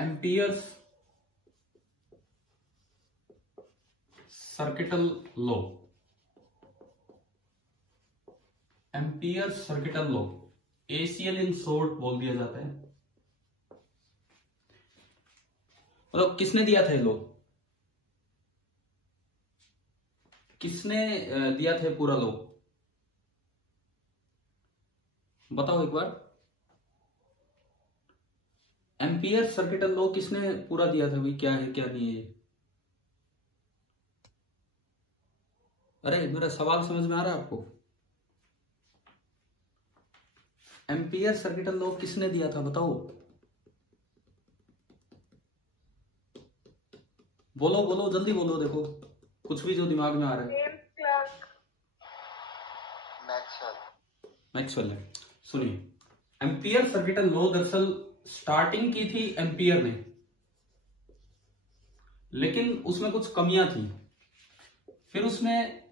Amperes circuital law, amperes circuital law, ACL in short बोल दिया जाता है। मतलब किसने दिया था ये लॉ, किसने दिया था पूरा लॉ, बताओ एक बार। एम्पियर सर्किटल लॉ किसने पूरा दिया था भाई, क्या है क्या नहीं है? अरे मेरा सवाल समझ में आ रहा है आपको? एम्पियर सर्किटल लॉ किसने दिया था बताओ, बोलो बोलो जल्दी बोलो, देखो कुछ भी जो दिमाग में आ रहा है। मैक्सवेल है। सुनिए, एम्पियर सर्किटल लॉ दरअसल स्टार्टिंग की थी एम्पियर ने, लेकिन उसमें कुछ कमियां थी, फिर उसमें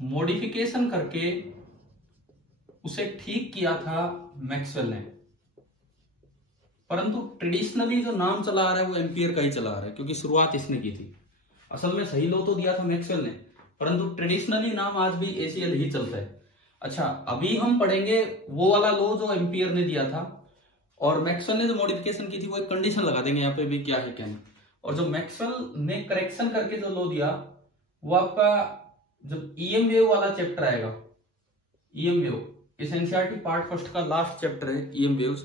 मॉडिफिकेशन करके उसे ठीक किया था मैक्सवेल ने। परंतु ट्रेडिशनली जो नाम चला आ रहा है वो एम्पियर का ही चला आ रहा है, क्योंकि शुरुआत इसने की थी। असल में सही लॉ तो दिया था मैक्सवेल ने, परंतु ट्रेडिशनली नाम आज भी ACL ही चलता है। अच्छा, अभी हम पढ़ेंगे वो वाला लॉ जो एम्पियर ने दिया था, और मैक्सवेल ने जो मॉडिफिकेशन की थी वो एक कंडीशन लगा देंगे यहाँ पे भी क्या है क्या नहीं। और जो मैक्सवेल ने करेक्शन करके जो लॉ दिया वो आपका जब EM वेव वाला चैप्टर आएगा, EM वेव इस एनसीईआरटी पार्ट फर्स्ट का लास्ट चैप्टर है EM वेव्स,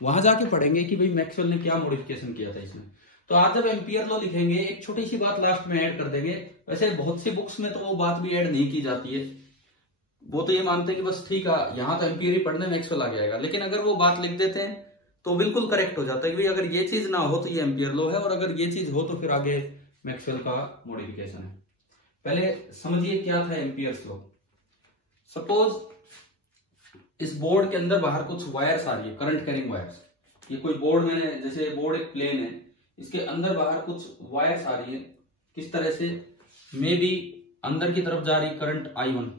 वहां जाके पढ़ेंगे कि भाई मैक्सवेल ने क्या मॉडिफिकेशन किया था इसमें। तो आज जब एम्पियर लॉ लिखेंगे एक छोटी सी बात लास्ट में ऐड कर देंगे। वैसे बहुत सी बुक्स में तो वो बात भी ऐड नहीं की जाती है, वो तो ये मानते हैं कि बस ठीक है यहाँ तो एम्पियर ही पढ़ने मैक्सवेल आ जाएगा, लेकिन अगर वो बात लिख देते हैं तो बिल्कुल करेक्ट हो जाता है कि भाई अगर ये चीज ना हो तो ये एम्पियर लॉ है, और अगर ये चीज हो तो फिर आगे मैक्सवेल का मॉडिफिकेशन है। पहले समझिए क्या था एम्पियर्स लॉ। सपोज इस बोर्ड के अंदर बाहर कुछ वायर्स आ रही है, करंट कैरिंग वायर्स। ये कोई बोर्ड, मैंने जैसे बोर्ड एक प्लेन है, इसके अंदर बाहर कुछ वायर्स आ रही है, किस तरह से, मे बी अंदर की तरफ जा रही करंट I1,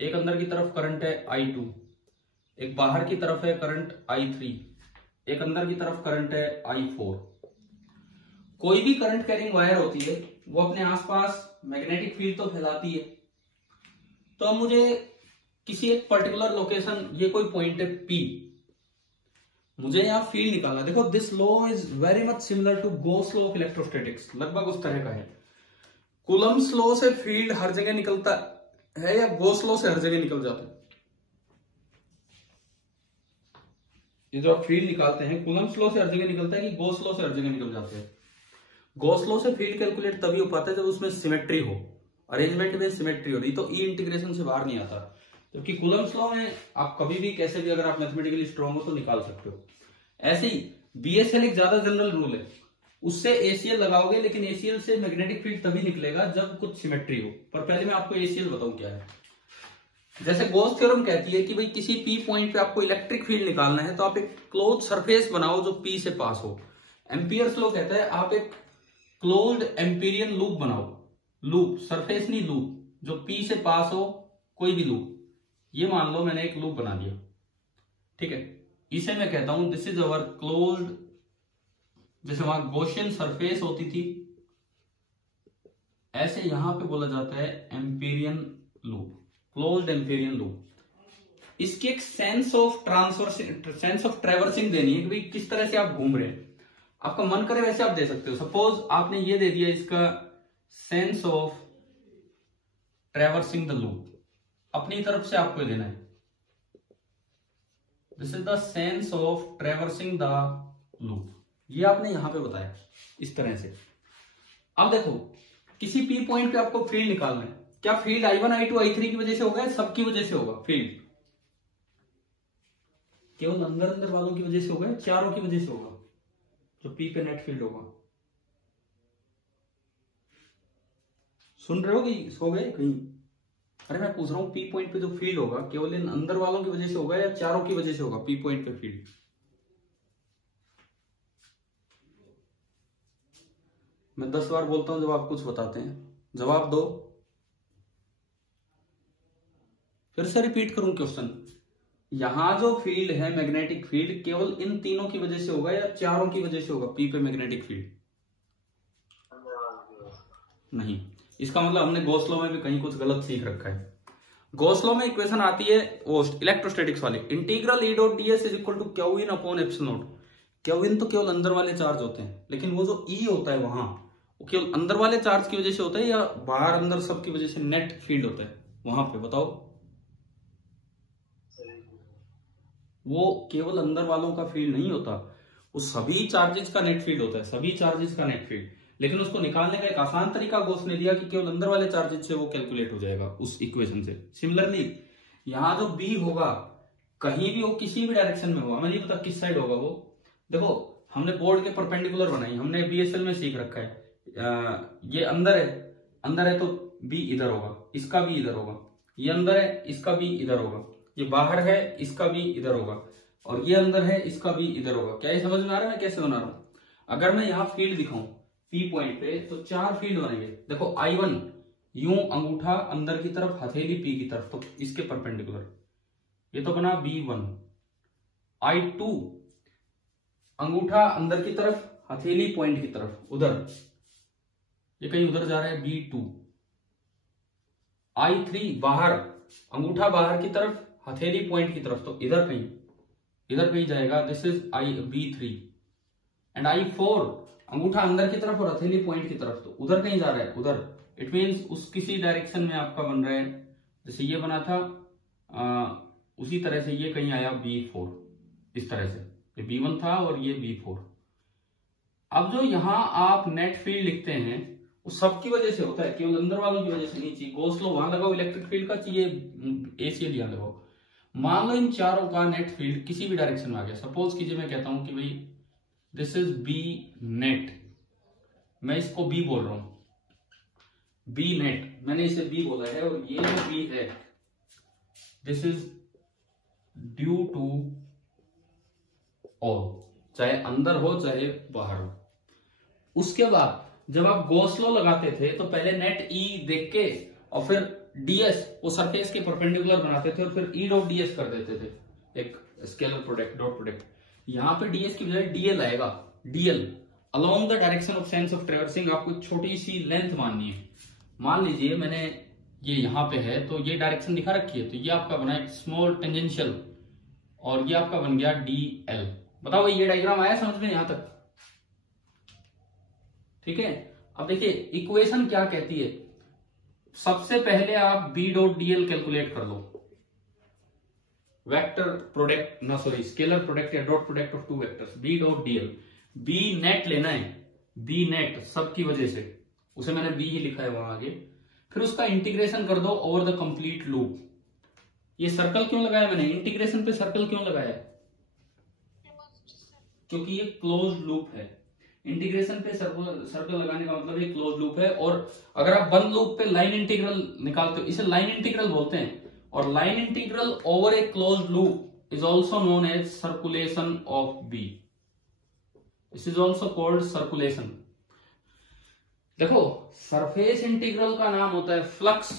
एक अंदर की तरफ करंट है I2, एक बाहर की तरफ है करंट I3, एक अंदर की तरफ करंट है I4। कोई भी करंट कैरिंग वायर होती है वो अपने आसपास मैग्नेटिक फील्ड तो फैलाती है। तो अब मुझे किसी एक पर्टिकुलर लोकेशन, ये कोई पॉइंट है P, मुझे यहाँ फील्ड निकालना। देखो this law is very much similar to Gauss law of electrostatics, लगभग उस तरह का है। कूलम्ब्स लॉ से फील्ड हर जगह निकलता है या गॉस लॉ से हर जगह निकल जाता है? ये जो आप फील्ड निकालते हैं कूलम्ब्स लॉ से हर जगह निकलता है कि गॉस लॉ से हर जगह निकल जाते हैं? गॉस लॉ से फील्ड कैलकुलेट तभी हो पाता है जब उसमें सिमेट्री हो, अरेंजमेंट में सिमेट्री हो, नहीं तो ई इंटीग्रेशन से बाहर नहीं आता। जबकि कूलम्ब्स लॉ में आप कभी भी कैसे भी, अगर आप मैथमेटिकली स्ट्रांग हो तो निकाल सकते हो। ऐसे ही BSL एक ज्यादा जनरल रूल है, उससे ACL लगाओगे, लेकिन ACL से मैग्नेटिक फील्ड तभी निकलेगा जब कुछ सिमेट्री हो। पर पहले मैं आपको ACL बताऊं क्या है। जैसे गॉस थ्योरम कहती है कि भाई किसी P पॉइंट पे आपको इलेक्ट्रिक फील्ड निकालना है तो आप एक क्लोज सरफेस बनाओ जो P से पास हो। एम्पियर्स लॉ कहता है आप एक क्लोज्ड एम्पीरियन लूप बनाओ, लूप सरफेस नहीं, लूप जो P से पास हो, कोई भी लूप। ये मान लो मैंने एक लूप बना दिया, ठीक है, इसे मैं कहता हूं दिस इज अवर क्लोज्ड, जैसे वहां गॉसियन सरफेस होती थी, ऐसे यहां पे बोला जाता है Amperian loop, closed Amperian loop. इसकी एक सेंस ऑफ ट्रैवर्सिंग देनी है कि भाई किस तरह से आप घूम रहे हैं। आपका मन करे वैसे आप दे सकते हो। सपोज आपने ये दे दिया, इसका sense of traversing the loop, अपनी तरफ से आपको देना है, this is the sense of traversing the loop. ये आपने यहां पे बताया इस तरह से। अब देखो किसी P पॉइंट पे आपको फील्ड निकालना है, क्या फील्ड I1 I2 I3 की वजह से होगा, सबकी वजह से होगा? फील्ड केवल अंदर अंदर वालों की वजह से होगा, चारों की वजह से होगा जो P पे नेट फील्ड होगा? सुन रहे हो कि सो गए कहीं? अरे मैं पूछ रहा हूं P पॉइंट पे जो फील्ड होगा केवल इन अंदर वालों की वजह से होगा या चारों की वजह से होगा P पॉइंट पे फील्ड? मैं 10 बार बोलता हूं जब आप कुछ बताते हैं, जवाब दो। फिर से रिपीट करूं क्वेश्चन, यहाँ जो फील्ड है मैग्नेटिक फील्ड केवल इन तीनों की वजह से होगा या चारों की वजह से होगा? पी पे मैग्नेटिक फील्ड नहीं। इसका मतलब हमने गॉस लॉ में भी कहीं कुछ गलत सीख रखा है। गॉस लॉ में इक्वेशन आती है वो इलेक्ट्रोस्टैटिक्स वाली, integral E dot D S is equal to Q in upon epsilon naught. Q in तो केवल अंदर वाले चार्ज होते हैं, लेकिन वो जो ई होता है वहां वो केवल अंदर वाले चार्ज की वजह से होता है या बाहर अंदर सब की वजह से नेट फील्ड होता है वहां पे? बताओ। वो केवल अंदर वालों का फील्ड नहीं होता, वो सभी चार्जेस का नेट फील्ड होता है, सभी चार्जेस का नेट फील्ड। लेकिन उसको निकालने का एक आसान तरीका गॉस ने दिया कि केवल अंदर वाले चार्जेस से वो कैलकुलेट हो जाएगा उस इक्वेशन से। सिमिलरली यहां जो बी होगा कहीं भी हो, किसी भी डायरेक्शन में हो, हमें नहीं पता किस साइड होगा वो। देखो हमने बोर्ड के परपेंडिकुलर बनाई, हमने बीएसएल में सीख रखा है ये अंदर है तो बी इधर होगा, इसका भी इधर होगा, ये अंदर है इसका भी इधर होगा, ये बाहर है इसका भी इधर होगा, और ये अंदर है इसका भी इधर होगा। क्या ये समझ में आ रहा है मैं कैसे बना रहा हूं? अगर मैं यहाँ फील्ड दिखाऊं पी पॉइंट पे तो चार फील्ड बनेंगे। देखो I1 यूं अंगूठा अंदर की तरफ, हथेली पी की तरफ, तो इसके परपेंडिकुलर, ये तो बना B1। I2 अंगूठा अंदर की तरफ, हथेली पॉइंट की तरफ उधर, ये कहीं उधर जा रहा है B2। I3 बाहर, अंगूठा बाहर की तरफ, हथेली पॉइंट की तरफ, तो इधर कहीं जाएगा, this is B3। And I4 अंगूठा अंदर की तरफ और हथेली पॉइंट की तरफ, तो उधर कहीं जा रहा है, उधर। इट मींस उस किसी डायरेक्शन में आपका बन रहा है, जैसे ये बना था उसी तरह से ये कहीं आया B4, इस तरह से ये B1 था और ये B4। अब जो यहां आप नेट फील्ड लिखते हैं वो सबकी वजह से होता है, केवल अंदर वालों की वजह से नहीं। चाहिए गॉस लॉ वहां लगाओ इलेक्ट्रिक फील्ड का, चाहिए एसीएल यहां लगाओ। मान लो इन चारों का नेट फील्ड किसी भी डायरेक्शन में आ गया, सपोज कीजिए मैं कहता हूं कि भाई दिस इज बी नेट, मैं इसको बी बोल रहा हूं, बी नेट मैंने इसे बी बोला है, और ये जो बी है this is due to all, चाहे अंदर हो चाहे बाहर हो। उसके बाद जब आप गॉस लॉ लगाते थे तो पहले नेट ई देख के और फिर डीएस वो सरफेस के परपेंडिकुलर बनाते थे और फिर ई डॉट डीएस कर देते थे, एक स्केलर प्रोडक्ट डॉट प्रोडक्ट। यहां पे डीएस की बजाय डीएल आएगा, DL along the direction of sense of traversing. आपको छोटी सी लेंथ माननी है, मान लीजिए मैंने ये यहां पे है तो ये डायरेक्शन दिखा रखी है, तो ये आपका बना एक स्मॉल टेंजेंशियल और ये आपका बन गया डीएल। बताओ ये डायग्राम आया समझ में यहां तक? ठीक है। अब देखिए इक्वेशन क्या कहती है, सबसे पहले आप बी डॉट डीएल कैलकुलेट कर लो, वेक्टर प्रोडक्ट ना सॉरी स्केलर प्रोडक्ट या dot product of two vectors, B dot dl. B net लेना है, बी नेट सब की वजह से, उसे मैंने बी ही लिखा है वहां आगे। फिर उसका इंटीग्रेशन कर दो ओवर द कंप्लीट लूप। ये सर्कल क्यों लगाया मैंने, इंटीग्रेशन पे सर्कल क्यों लगाया? क्योंकि ये क्लोज लूप है। इंटीग्रेशन पे सर्कल लगाने का मतलब ये क्लोज लूप है। और अगर आप बंद लूप पे लाइन इंटीग्रल निकालते हो, इसे लाइन इंटीग्रल बोलते हैं। और line integral over a close loop is also known as circulation of B, this is also called circulation. देखो सरफेस इंटीग्रल का नाम होता है फ्लक्स,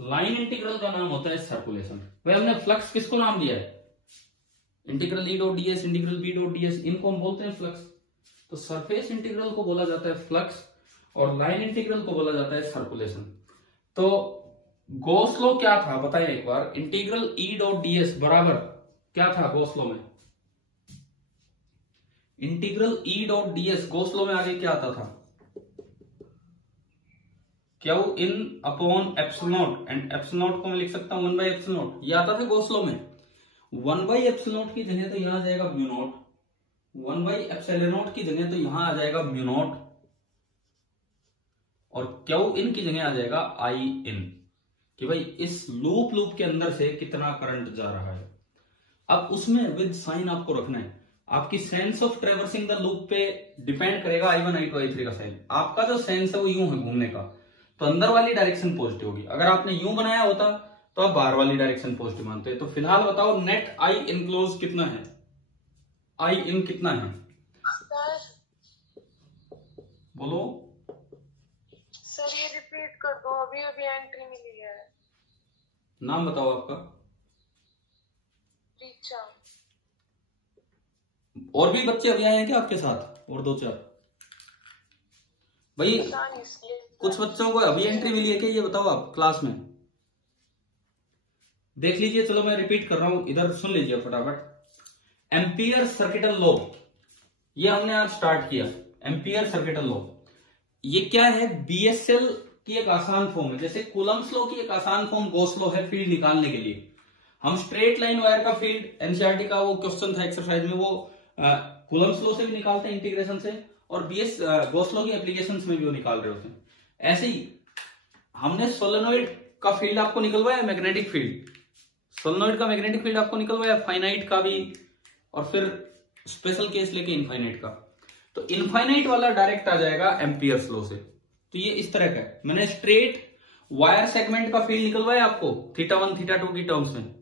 लाइन इंटीग्रल का नाम होता है सर्कुलेशन। भाई हमने फ्लक्स किसको नाम दिया है? Integral E dot dS, integral B dot dS, इनको हम बोलते हैं फ्लक्स। तो सरफेस इंटीग्रल को बोला जाता है फ्लक्स और लाइन इंटीग्रल को बोला जाता है सर्कुलेशन। तो गॉस लॉ क्या था बताइए एक बार, इंटीग्रल ई डॉट डीएस बराबर क्या था गॉस लॉ में? Integral E dot DS Gauss law में आगे क्या आता था? Q in upon epsilon, and epsilon को मैं लिख सकता हूं 1 बाई एप्सिलॉन, ये आता था गॉस लॉ में। 1 बाई एप्सिलॉन की जगह तो यहां आ जाएगा mu naught, 1 by epsilon not की जगह तो यहां आ जाएगा म्यू नॉट, और क्यू इन की जगह आ जाएगा आई इन, कि भाई इस लूप के अंदर से कितना करंट जा रहा है। अब उसमें विद साइन आपको रखना है, आपकी sense of traversing the loop पे डिपेंड करेगा I1 I2 I3 का साइन। आपका जो सेंस है वो यूं है घूमने का, तो अंदर वाली डायरेक्शन पॉजिटिव होगी। अगर आपने यूं बनाया होता तो आप बाहर वाली डायरेक्शन पॉजिटिव मानते हैं। तो फिलहाल बताओ नेट आई इनक्लोज कितना है, आई इन कितना है? बोलो सर, ये रिपीट कर दो, अभी अभी एंट्री मिली है। नाम बताओ आपका? नाम बताओ आपका? सर ये रिपीट कर दो, अभी अभी एंट्री मिली है। सर ये रिपीट कर दो, अभी अभी एंट्री मिली है। नाम बताओ आपका? नाम बताओ आपका? नाम बताओ आपका? नाम बताओ आपका? पीछा। और भी बच्चे अभी आए हैं क्या आपके साथ, और 2-4? भाई कुछ बच्चों को अभी एंट्री मिली है क्या, ये बताओ आप क्लास में देख लीजिए। चलो मैं रिपीट कर रहा हूं, इधर सुन लीजिए फटाफट। एम्पियर सर्किटल लॉ, ये हमने आज स्टार्ट किया। एम्पियर सर्किटल लॉ ये क्या है? बीएसएल की एक आसान फॉर्म है, जैसे कूलम्स लॉ की एक आसान फॉर्म गॉस लॉ है फील्ड निकालने के लिए। हम स्ट्रेट लाइन वायर का फील्ड, एनसीईआरटी का वो क्वेश्चन था एक्सरसाइज में, वो कूलम्स लॉ से भी निकालते हैं इंटीग्रेशन से, और गॉस लॉ की एप्लीकेशंस में भी वो निकाल रहे होते हैं। ऐसे ही हमने सोलेनोइड का फील्ड आपको निकलवाया, मैग्नेटिक फील्ड, सोलेनोइड का मैग्नेटिक फील्ड आपको निकलवाया, फाइनाइट का भी, और फिर स्पेशल केस लेके इनफाइनाइट का। तो इनफाइनाइट वाला डायरेक्ट आ जाएगा एम्पियर्स लॉ से। तो ये इस तरह का है। मैंने स्ट्रेट वायर सेगमेंट का फील्ड निकलवाया आपको θ1 θ2 की टर्म्स में,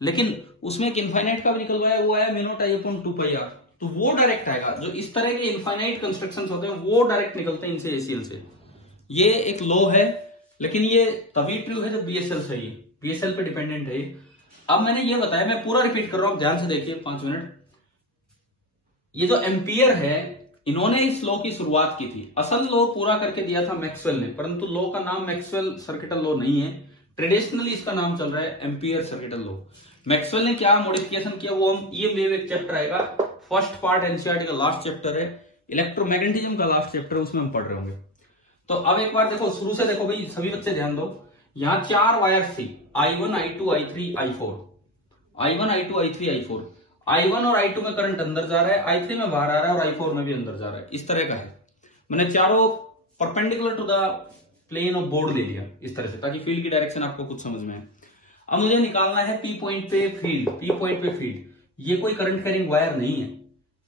लेकिन उसमें एक इनफाइनाइट का भी निकलवाया, वो आया mu naught I upon 2πr। तो वो डायरेक्ट आएगा। जो इस तरह के इनफाइनाइट कंस्ट्रक्शंस होते हैं वो डायरेक्ट निकलते हैं इनसे, एसीएल से। ये एक लॉ है, लेकिन ये तभी ट्रू है जब बीएसएल सही है, बीएसएल पे डिपेंडेंट है। अब मैंने ये बताया, मैं पूरा रिपीट कर रहा हूं, ध्यान से देखिए 5 मिनट। ये जो एम्पियर है, इन्होंने इस लॉ की शुरुआत की थी। असल लॉ पूरा करके दिया था मैक्सवेल ने, परंतु लॉ का नाम मैक्सवेल सर्किटल लॉ नहीं है, ट्रेडिशनली इसका नाम चल रहा है एम्पियर सर्किटल लॉ। मैक्सवेल ने क्या मॉडिफिकेशन किया वो हम, ये वेव एक चैप्टर आएगा, फर्स्ट पार्ट एनसीईआरटी का लास्ट चैप्टर है, इलेक्ट्रोमैग्नेटिज्म का लास्ट चैप्टर, उसमें हम पढ़ रहे होंगे। तो अब एक बार देखो, शुरू से देखो भाई, सभी बच्चे ध्यान दो। यहां 4 वायर्स थी, I1 I2 I3 I4, I1 I2 I3 I4। I1 और I2 में करंट अंदर जा रहा है, I3 में बाहर आ रहा है, और I4 में भी अंदर जा रहा है। इस तरह का है। मैंने चारों perpendicular to the plane of board ले लिया इस तरह से, ताकि फील्ड की डायरेक्शन आपको कुछ समझ में आए। अब मुझे निकालना है पी पॉइंट पे फील्ड। पी पॉइंट पे फील्ड, ये कोई करंट कैरिंग वायर नहीं है,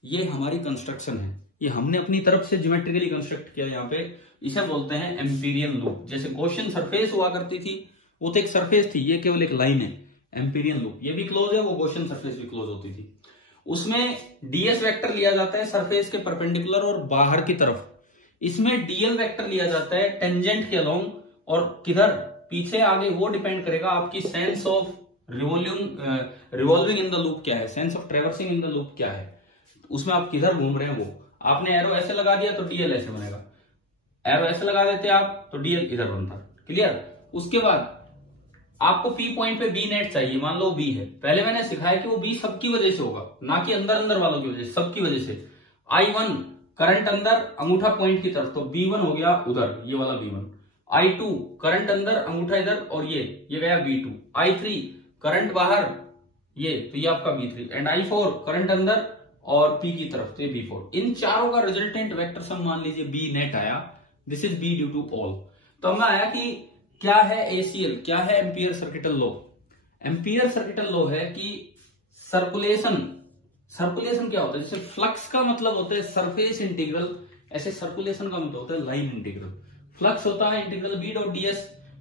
ये हमारी कंस्ट्रक्शन है, ये हमने अपनी तरफ से ज्योमेट्रिकली कंस्ट्रक्ट किया। यहाँ पे इसे बोलते हैं एम्पीरियन लूप। जैसे गॉसियन सरफेस हुआ करती थी, वो तो एक सरफेस थी, ये केवल एक लाइन है। एम्पीरियन लूप ये भी क्लोज है, वो गॉसियन सरफेस भी क्लोज होती थी। उसमें डीएस वेक्टर लिया जाता है सरफेस के परपेंडिकुलर और बाहर की तरफ। इसमें डीएल वेक्टर लिया जाता है टेंजेंट के अलोंग, और किधर पीछे आगे वो डिपेंड करेगा आपकी sense of revolving in the loop क्या है, sense of traversing in the loop क्या है, उसमें आप किधर घूम रहे हैं। वो आपने एरो ऐसे लगा दिया तो डीएल ऐसे बनेगा, एरो ऐसे लगा देते आप तो डीएल इधर बनता। क्लियर? उसके बाद आपको पी पॉइंट पे बी नेट चाहिए, मान लो बी है। पहले मैंने सिखाया कि वो बी सबकी वजह से होगा, ना कि अंदर अंदर वालों की वजह से, सबकी वजह से। I1 करंट अंदर, अंगूठा पॉइंट की तरफ, तो B1 हो गया उधर, ये वाला B1। I2 करंट अंदर, अंगूठा इधर, और ये गया B2। I3 करंट बाहर, ये तो ये आपका B3। एंड I4 करंट अंदर और P की तरफ, तो ये B4। इन चारों का रिजल्टेंट वेक्टर सम मान लीजिए B नेट आया, this is B due to all. तो हमें आया कि क्या है एसीएल, क्या है Ampere circuital law. Ampere circuital law है कि सर्कुलेशन क्या होता है, जैसे फ्लक्स का मतलब होता है सरफेस इंटीग्रल, ऐसे सर्कुलेशन का मतलब होता है लाइन इंटीग्रल। फ्लक्स होता है integral B dot dS,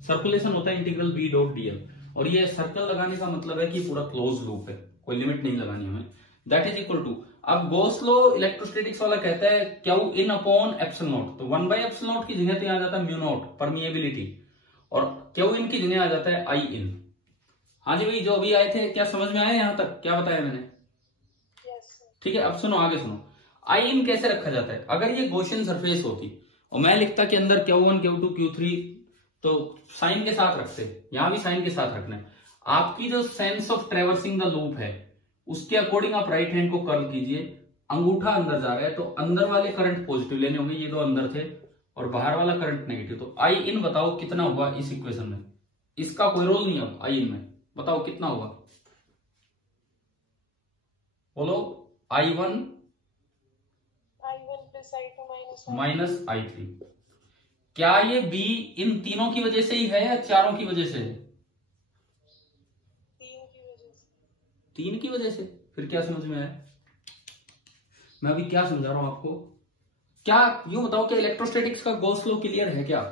circulation होता है इंटीग्रल बी डॉट डीएल। और ये सर्कल लगाने का मतलब है कि पूरा क्लोज लूप है, कोई लिमिट नहीं लगानी हमें। दैट इज इक्वल टू, अब गॉस लॉ इलेक्ट्रोस्टैटिक्स वाला कहता है Q in upon epsilon not, तो 1/एप्सिलॉन नॉट की जगह पे आ जाता है म्यू नॉट परमिएबिलिटी, और क्यू इन की जगह आ जाता है आई इन। हाँ जी भाई, जो अभी आए थे क्या समझ में आया यहां तक, क्या बताया मैंने? ठीक है, अब सुनो, आगे सुनो। आई इन कैसे रखा जाता है? अगर ये गॉसियन सरफेस होती और मैं लिखता कि अंदर Q1 Q2 Q3, तो साइन के साथ रखते, यहां भी साइन के साथ रखना है। आपकी जो sense of traversing the loop है उसके अकॉर्डिंग आप राइट हैंड को कर्ल कीजिए। अंगूठा अंदर जा रहा है तो अंदर वाले करंट पॉजिटिव लेने होंगे, ये दो अंदर थे, और बाहर वाला करंट नेगेटिव। तो आई इन बताओ कितना हुआ इस इक्वेशन में, इसका कोई रोल नहीं है आई इन में, बताओ कितना होगा, बोलो। I1 plus I2 minus I3। क्या ये B इन तीनों की वजह से ही है या चारों की वजह से है? 3 की वजह से। 3 की वजह से? फिर क्या समझ में आया? मैं अभी क्या समझा रहा हूं आपको, क्या यूं बताओ कि इलेक्ट्रोस्टैटिक्स का गॉस लॉ क्लियर है क्या?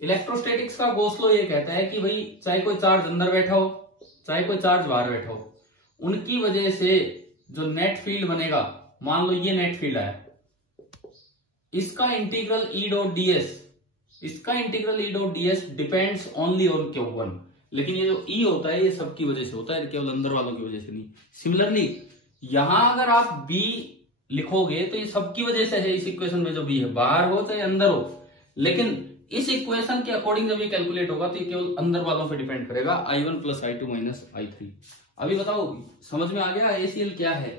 इलेक्ट्रोस्टैटिक्स का गॉस लॉ ये कहता है कि भाई चाहे कोई चार्ज अंदर बैठा हो चाहे कोई चार्ज बाहर बैठा हो, उनकी वजह से जो नेट फील्ड बनेगा, मान लो ये नेट फील्ड है, इसका इंटीग्रल E डॉट ds, इसका integral E dot ds depends only on Q1। लेकिन ये जो ई होता है ये सबकी वजह से होता है, केवल अंदर वालों की वजह से नहीं। सिमिलरली यहां अगर आप बी लिखोगे तो ये सबकी वजह से है, इस इक्वेशन में जो बी है, बाहर हो चाहे अंदर हो, लेकिन इस इक्वेशन के अकॉर्डिंग जब ये कैलकुलेट होगा तो ये केवल अंदर वालों पे डिपेंड करेगा, I1 plus I2 minus I3। अभी बताओ समझ में आ गया ACL क्या है?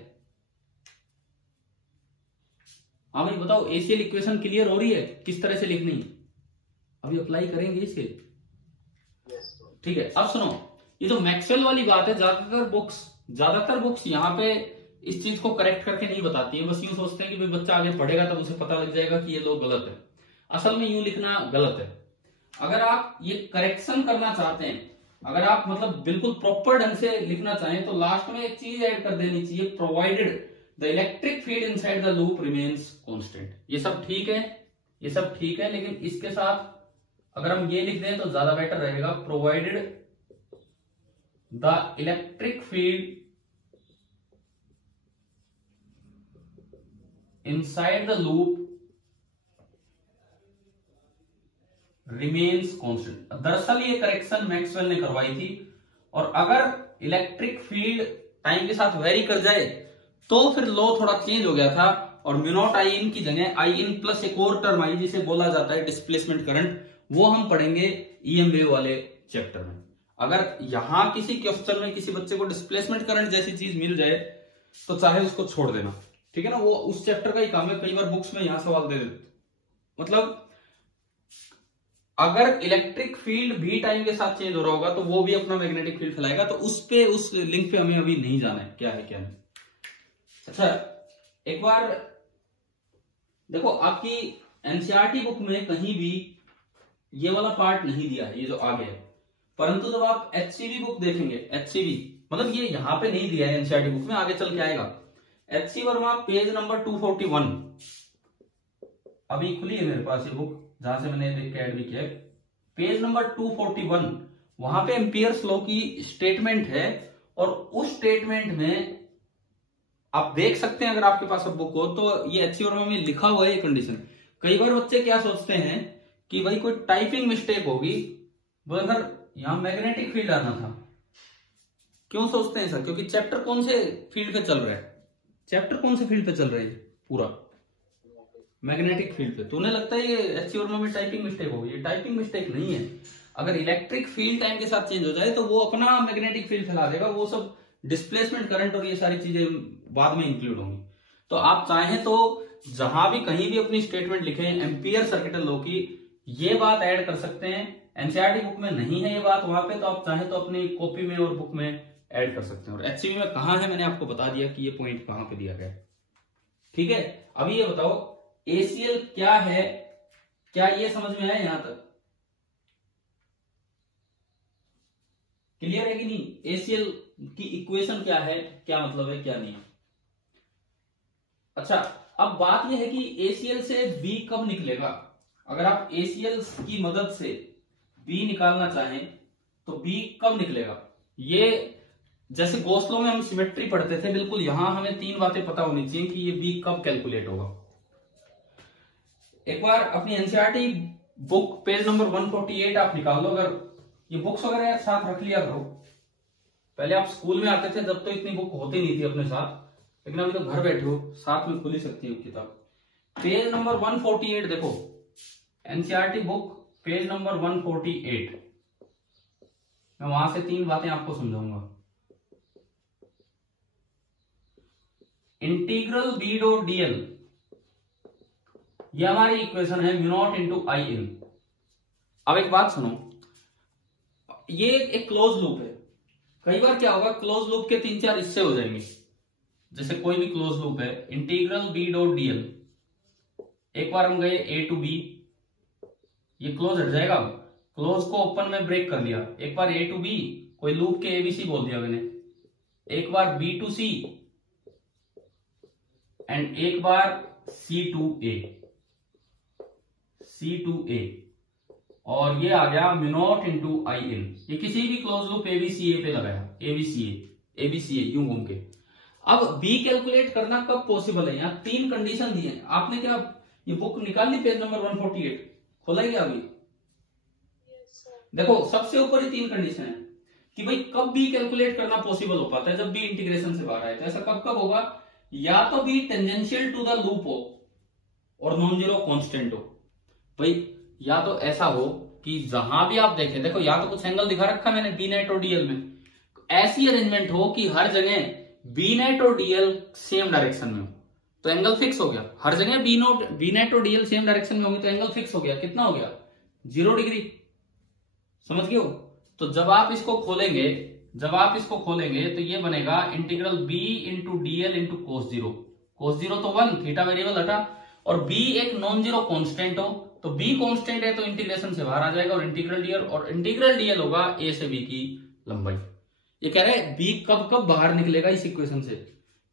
हाँ भाई बताओ, ACL इक्वेशन क्लियर हो रही है किस तरह से लिखनी है? अभी अप्लाई करेंगे इसे, ठीक है। अब सुनो, ये जो मैक्सवेल वाली बात है, ज्यादातर बुक्स यहाँ पे इस चीज को करेक्ट करके नहीं बताती है, बस यूं सोचते हैं कि भाई बच्चा आगे पढ़ेगा तब उसे पता लग जाएगा कि ये लोग गलत है। असल में यूं लिखना गलत है। अगर आप ये करेक्शन करना चाहते हैं, अगर आप मतलब बिल्कुल प्रॉपर ढंग से लिखना चाहें तो लास्ट में एक चीज ऐड कर देनी चाहिए, provided the electric field inside the loop remains constant. ये सब ठीक है, ये सब ठीक है, लेकिन इसके साथ अगर हम ये लिख दें तो ज्यादा बेटर रहेगा, provided the electric field inside the loop remains constant. दरअसल ये करेक्शन मैक्सवेल ने करवाई थी, और अगर इलेक्ट्रिक फील्ड टाइम के साथ वेरी कर जाए तो फिर लॉ थोड़ा चेंज हो गया था, और म्यू नॉट आई इन की जगह आई इन प्लस एक और टर्म आई जिसे बोला जाता है डिस्प्लेसमेंट करंट, वो हम पढ़ेंगे ईएम वेव वाले चैप्टर में। अगर यहां किसी क्वेश्चन में किसी बच्चे को डिस्प्लेसमेंट करंट जैसी चीज मिल जाए तो चाहे उसको छोड़ देना, ठीक है ना, वो उस चैप्टर का ही काम है। कई बार बुक्स में यहां सवाल दे देते, मतलब अगर इलेक्ट्रिक फील्ड भी टाइम के साथ चेंज हो रहा होगा तो वो भी अपना मैग्नेटिक फील्ड फैलाएगा, तो उस लिंक पे हमें अभी नहीं जाना है, क्या है क्या नहीं। अच्छा एक बार देखो, आपकी एनसीईआरटी बुक में कहीं भी ये वाला पार्ट नहीं दिया है, ये जो आगे है, परंतु जब आप एचसीवी बुक देखेंगे, एचसीवी मतलब ये यहां पे नहीं दिया है एनसीईआरटी बुक में, आगे चल के आएगा। एचसी वर्मा पेज नंबर 241, अभी खुली है मेरे पास ये बुक जहां से मैंने देख के ऐड भी किया है, पेज नंबर 241, वहां पे एम्पियर्स लॉ की स्टेटमेंट है, और उस स्टेटमेंट में आप देख सकते हैं, अगर आपके पास अब बुक हो तो ये एचसी वर्मा में लिखा हुआ है ये कंडीशन। कई बार बच्चे क्या सोचते हैं कि भाई कोई टाइपिंग मिस्टेक होगी, वो अगर यहां मैग्नेटिक फील्ड आना था। क्यों सोचते हैं सर? क्योंकि चैप्टर कौन से फील्ड पे चल रहा है, चैप्टर कौन से फील्ड पे चल रहे हैं? पूरा मैग्नेटिक फील्ड पे। तो उन्हें लगता है ये एचसी वर्मा में टाइपिंग मिस्टेक होगी, ये टाइपिंग मिस्टेक नहीं है। अगर इलेक्ट्रिक फील्ड टाइम के साथ चेंज हो जाए तो वो अपना मैग्नेटिक फील्ड फैला देगा, वो सब डिस्प्लेसमेंट करंट और ये सारी चीजें बाद में इंक्लूड होंगी। तो आप चाहें तो जहां भी कहीं भी अपनी स्टेटमेंट लिखें एम्पियर सर्किटल लॉ की, ये बात ऐड कर सकते हैं। एनसीईआरटी बुक में नहीं है ये बात वहां पे, तो आप चाहें तो अपनी कॉपी में और बुक में ऐड कर सकते हैं। और एचसीवी में कहां है मैंने आपको बता दिया कि ये पॉइंट कहां पे दिया गया है, ठीक है। अभी ये बताओ एसीएल क्या है, क्या ये समझ में आया यहां तक? क्लियर है कि नहीं? एसीएल की इक्वेशन क्या है, क्या मतलब है क्या नहीं है। अच्छा अब बात यह है कि एसीएल से बी कब निकलेगा। अगर आप एसीएल की मदद से बी निकालना चाहें तो बी कब निकलेगा। ये जैसे गॉस लॉ में हम सिमेट्री पढ़ते थे, बिल्कुल यहां हमें तीन बातें पता होनी चाहिए कि ये बी कब कैलकुलेट होगा। एक बार अपनी एनसीईआरटी बुक पेज नंबर 148 आप निकाल लो। अगर ये बुक्स वगैरह साथ रख लिया करो, पहले आप स्कूल में आते थे जब तो इतनी बुक होती नहीं थी अपने साथ, लेकिन अभी तो घर बैठे हो साथ में खुल ही सकती है किताब। पेज नंबर 148 देखो, एनसीईआरटी बुक पेज नंबर 148, मैं वहां से तीन बातें आपको समझाऊंगा। इंटीग्रल बी डॉट डीएल, ये हमारी इक्वेशन है म्यू नॉट इंटू आई इन। अब एक बात सुनो, ये एक क्लोज लूप है। कई बार क्या होगा, क्लोज लूप के तीन चार हिस्से हो जाएंगे। जैसे कोई भी क्लोज लूप है, इंटीग्रल बी डॉट डीएल, एक बार हम गए ए टू बी, ये क्लोज हट जाएगा। क्लोज को ओपन में ब्रेक कर दिया, एक बार ए टू बी, कोई लूप के एबीसी बोल दिया मैंने, एक बार बी टू सी एंड एक बार सी टू ए, सी टू ए, और ये आ गया म्यू नॉट इंटू आई इन। ये किसी भी क्लोज लूप एबीसीए पे लगाया, एबीसीए एबीसीए यूं घूम के। अब बी कैलकुलेट करना कब पॉसिबल है, यहाँ तीन कंडीशन दी है। आपने क्या ये बुक निकाल ली, पेज नंबर 148 खोला ही अभी? Yes, sir. देखो सबसे ऊपर ही तीन कंडीशन है। कि भाई कब बी कैलकुलेट करना पॉसिबल हो पाता है, जब बी इंटीग्रेशन से बाहर आए। तो ऐसा कब कब होगा, या तो B tangential to the loop हो और नॉन जीरो कांस्टेंट हो। भाई या तो ऐसा हो कि जहां भी आप देखें, देखो या तो कुछ एंगल दिखा रखा मैंने बी नेट और डीएल में, ऐसी अरेंजमेंट हो कि हर जगह बी नेट और डीएल सेम डायरेक्शन में हो, तो एंगल फिक्स हो गया। हर जगह बी नेट और डीएल सेम डायरेक्शन में होंगे तो एंगल फिक्स हो गया। कितना हो गया, 0 डिग्री। समझ गए हो। तो जब आप इसको खोलेंगे तो ये बनेगा integral B into dl into cos zero. Cos zero तो 1, थीटा वेरिएबल हटा, और बी एक नॉन जीरो कॉन्स्टेंट हो, तो बी कॉन्स्टेंट है तो इंटीग्रेशन से बाहर आ जाएगा, और इंटीग्रल डीएल होगा ए से बी की लंबाई। ये कह रहे हैं बी कब कब बाहर निकलेगा इस इक्वेशन से।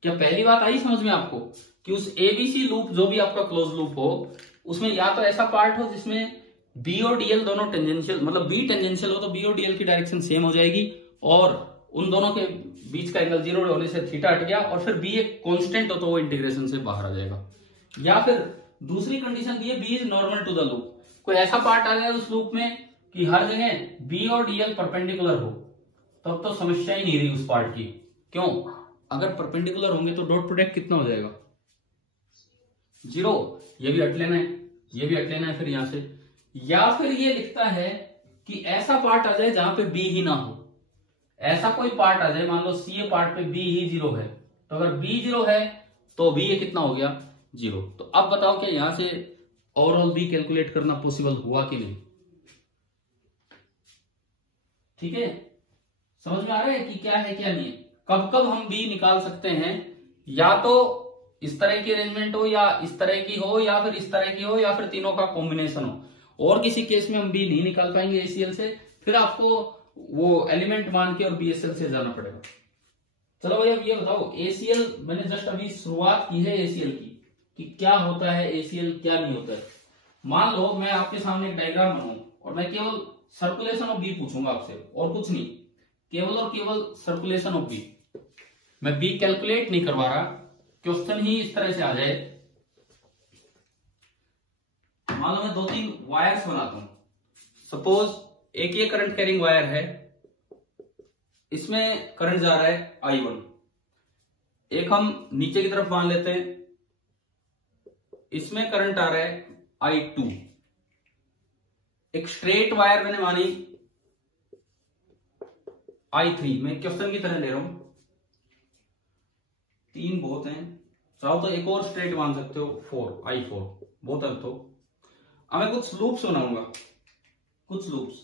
क्या पहली बात आई समझ में आपको कि उस एबीसी लूप, जो भी आपका क्लोज लूप हो, उसमें या तो ऐसा पार्ट हो जिसमें बी और डीएल दोनों टेंजेंशियल, मतलब बी टेंजेंशियल हो तो बी और डीएल की डायरेक्शन सेम हो जाएगी, और उन दोनों के बीच का एंगल 0 होने से थीटा हट गया, और फिर बी एक कांस्टेंट हो तो वो इंटीग्रेशन से बाहर आ जाएगा। या फिर दूसरी कंडीशन दी है B is normal to the loop. कोई ऐसा पार्ट आ गया उस लूप में कि हर जगह बी और डीएल परपेंडिकुलर हो, तब तो समस्या ही नहीं रही उस पार्ट की। क्यों, अगर परपेंडिकुलर होंगे तो डॉट प्रोडक्ट कितना हो जाएगा, 0। ये भी हट लेना है, ये भी हट लेना है फिर यहां से। या फिर ये लिखता है कि ऐसा पार्ट आ जाए जहां पे बी ही ना हो, ऐसा कोई पार्ट आ जाए, मान लो सी पार्ट पे बी ही 0 है, तो अगर बी 0 है तो बी ये कितना हो गया, 0। तो अब बताओ कि यहां से ओवरऑल बी कैलकुलेट करना पॉसिबल हुआ कि नहीं। ठीक है, समझ में आ रहा है कि क्या है क्या नहीं है। कब कब हम बी निकाल सकते हैं, या तो इस तरह की अरेंजमेंट हो, या इस तरह की हो, या फिर इस तरह की हो, या फिर तीनों का कॉम्बिनेशन हो। और किसी केस में हम बी नहीं निकाल पाएंगे एसीएल से, फिर आपको वो एलिमेंट मान के और बीएसएल से जाना पड़ेगा। चलो भाई अब ये बताओ, एसीएल मैंने जस्ट अभी शुरुआत की है एसीएल की, कि क्या होता है एसीएल, क्या नहीं होता है। मान लो मैं आपके सामने एक डायग्राम बनाऊं और मैं केवल सर्कुलेशन ऑफ बी पूछूंगा आपसे, और कुछ नहीं, केवल और केवल सर्कुलेशन ऑफ बी। मैं बी कैलकुलेट नहीं करवा रहा, क्वेश्चन ही इस तरह से आ जाए। मान लो मैं 2-3 वायर्स बनाता हूं। सपोज एक ये करंट कैरिंग वायर है, इसमें करंट जा रहा है I1। एक हम नीचे की तरफ मान लेते हैं, इसमें करंट आ रहा है I2। एक स्ट्रेट वायर मैंने मानी I3। मैं क्वेश्चन की तरह ले रहा हूं, 3 बहुत हैं, चाहो तो एक और स्ट्रेट मान सकते हो, 4 I4, बहुत अर्थ हो। अब मैं कुछ लूप्स बनाऊंगा, कुछ लूप्स,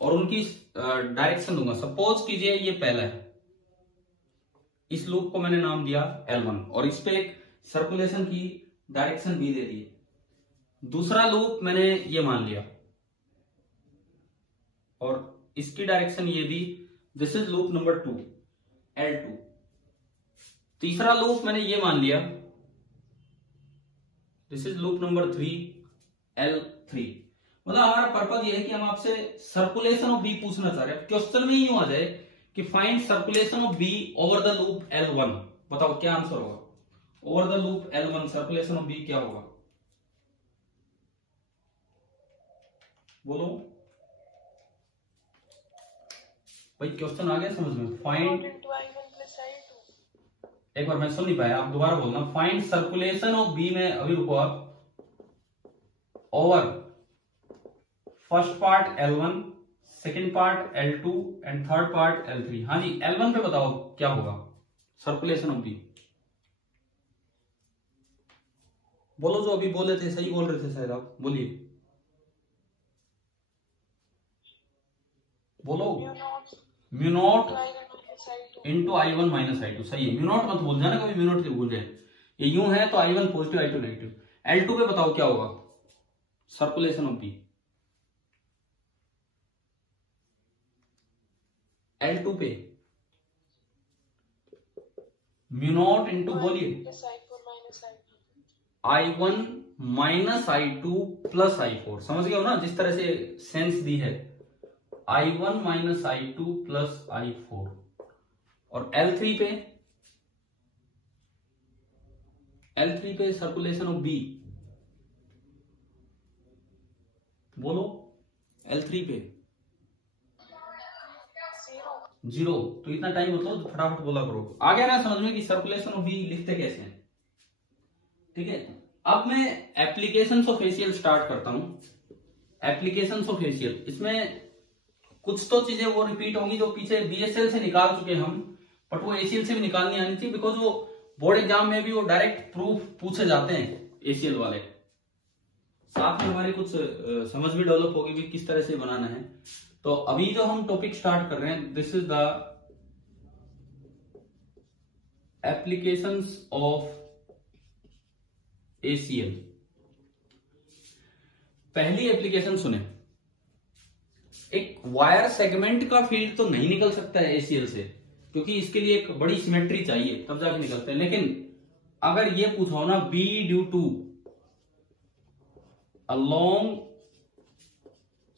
और उनकी डायरेक्शन दूंगा। सपोज कीजिए ये पहला है, इस लूप को मैंने नाम दिया L1, और इस पे एक सर्कुलेशन की डायरेक्शन भी दे दी। दूसरा लूप मैंने ये मान लिया और इसकी डायरेक्शन ये दी, this is loop number 2 L2। तीसरा लूप मैंने ये मान लिया, this is loop number 3 L3। मतलब हमारा पर्पज ये है कि हम आपसे सर्कुलेशन ऑफ बी पूछना चाह रहे हैं। क्वेश्चन में ही यूं आ जाए कि find circulation of B over the loop L1, बताओ क्या आंसर होगा। Over the loop L1 circulation of B क्या होगा, बोलो भाई। क्वेश्चन आ गया समझ में। फाइंड, एक बार मैं सुन नहीं पाया, आप दोबारा बोलना। फाइंड सर्कुलेशन ऑफ बी में, अभी रुको आप, over first part L1, second part L2 and third part L3। हाँ जी, L1 पे बताओ क्या होगा सर्कुलेशन ऑफ बी, बोलो। जो अभी बोले थे सही बोल रहे थे शायद, आप बोलिए, बोलो। Mu naught into I1 minus I2, सही है। म्यू नॉट मत भूल जाना, कभी म्यू नॉट भूल जाए। ये यूं है तो I1 positive I2 negative. L2 पे बताओ क्या होगा सर्कुलेशन ऑफ बी। L2 पे म्यू नॉट इंटू, बोलिए, I1 minus I2 plus I4। समझ गए हो ना, जिस तरह से सेंस दी है, I1 minus I2 plus I4। और L3 पे सर्कुलेशन ऑफ बी, बोलो। L3 पे 0, तो इतना टाइम मतलब फटाफट बोला करो। आ गया ना समझ में कि सर्कुलेशन ऑफ बी लिखते कैसे हैं। ठीक है, अब मैं एप्लीकेशंस ऑफ एसीएल स्टार्ट करता हूं। एप्लीकेशंस ऑफ एसीएल, इसमें कुछ तो चीजें वो रिपीट होंगी जो पीछे बीएसएल से निकाल चुके हम, बट वो एसीएल से भी निकालनी आनी चाहिए, बिकॉज वो बोर्ड एग्जाम में भी वो डायरेक्ट प्रूफ पूछे जाते हैं एसीएल वाले। साथ में हमारी कुछ समझ भी डेवलप होगी भी किस तरह से बनाना है। तो अभी जो हम टॉपिक स्टार्ट कर रहे हैं, this is the applications of ACL. पहली एप्लीकेशन सुने, एक वायर सेगमेंट का फील्ड तो नहीं निकल सकता है एसीएल से, क्योंकि इसके लिए एक बड़ी सिमेट्री चाहिए तब जाके निकलते हैं। लेकिन अगर ये पूछा हो ना, B due to along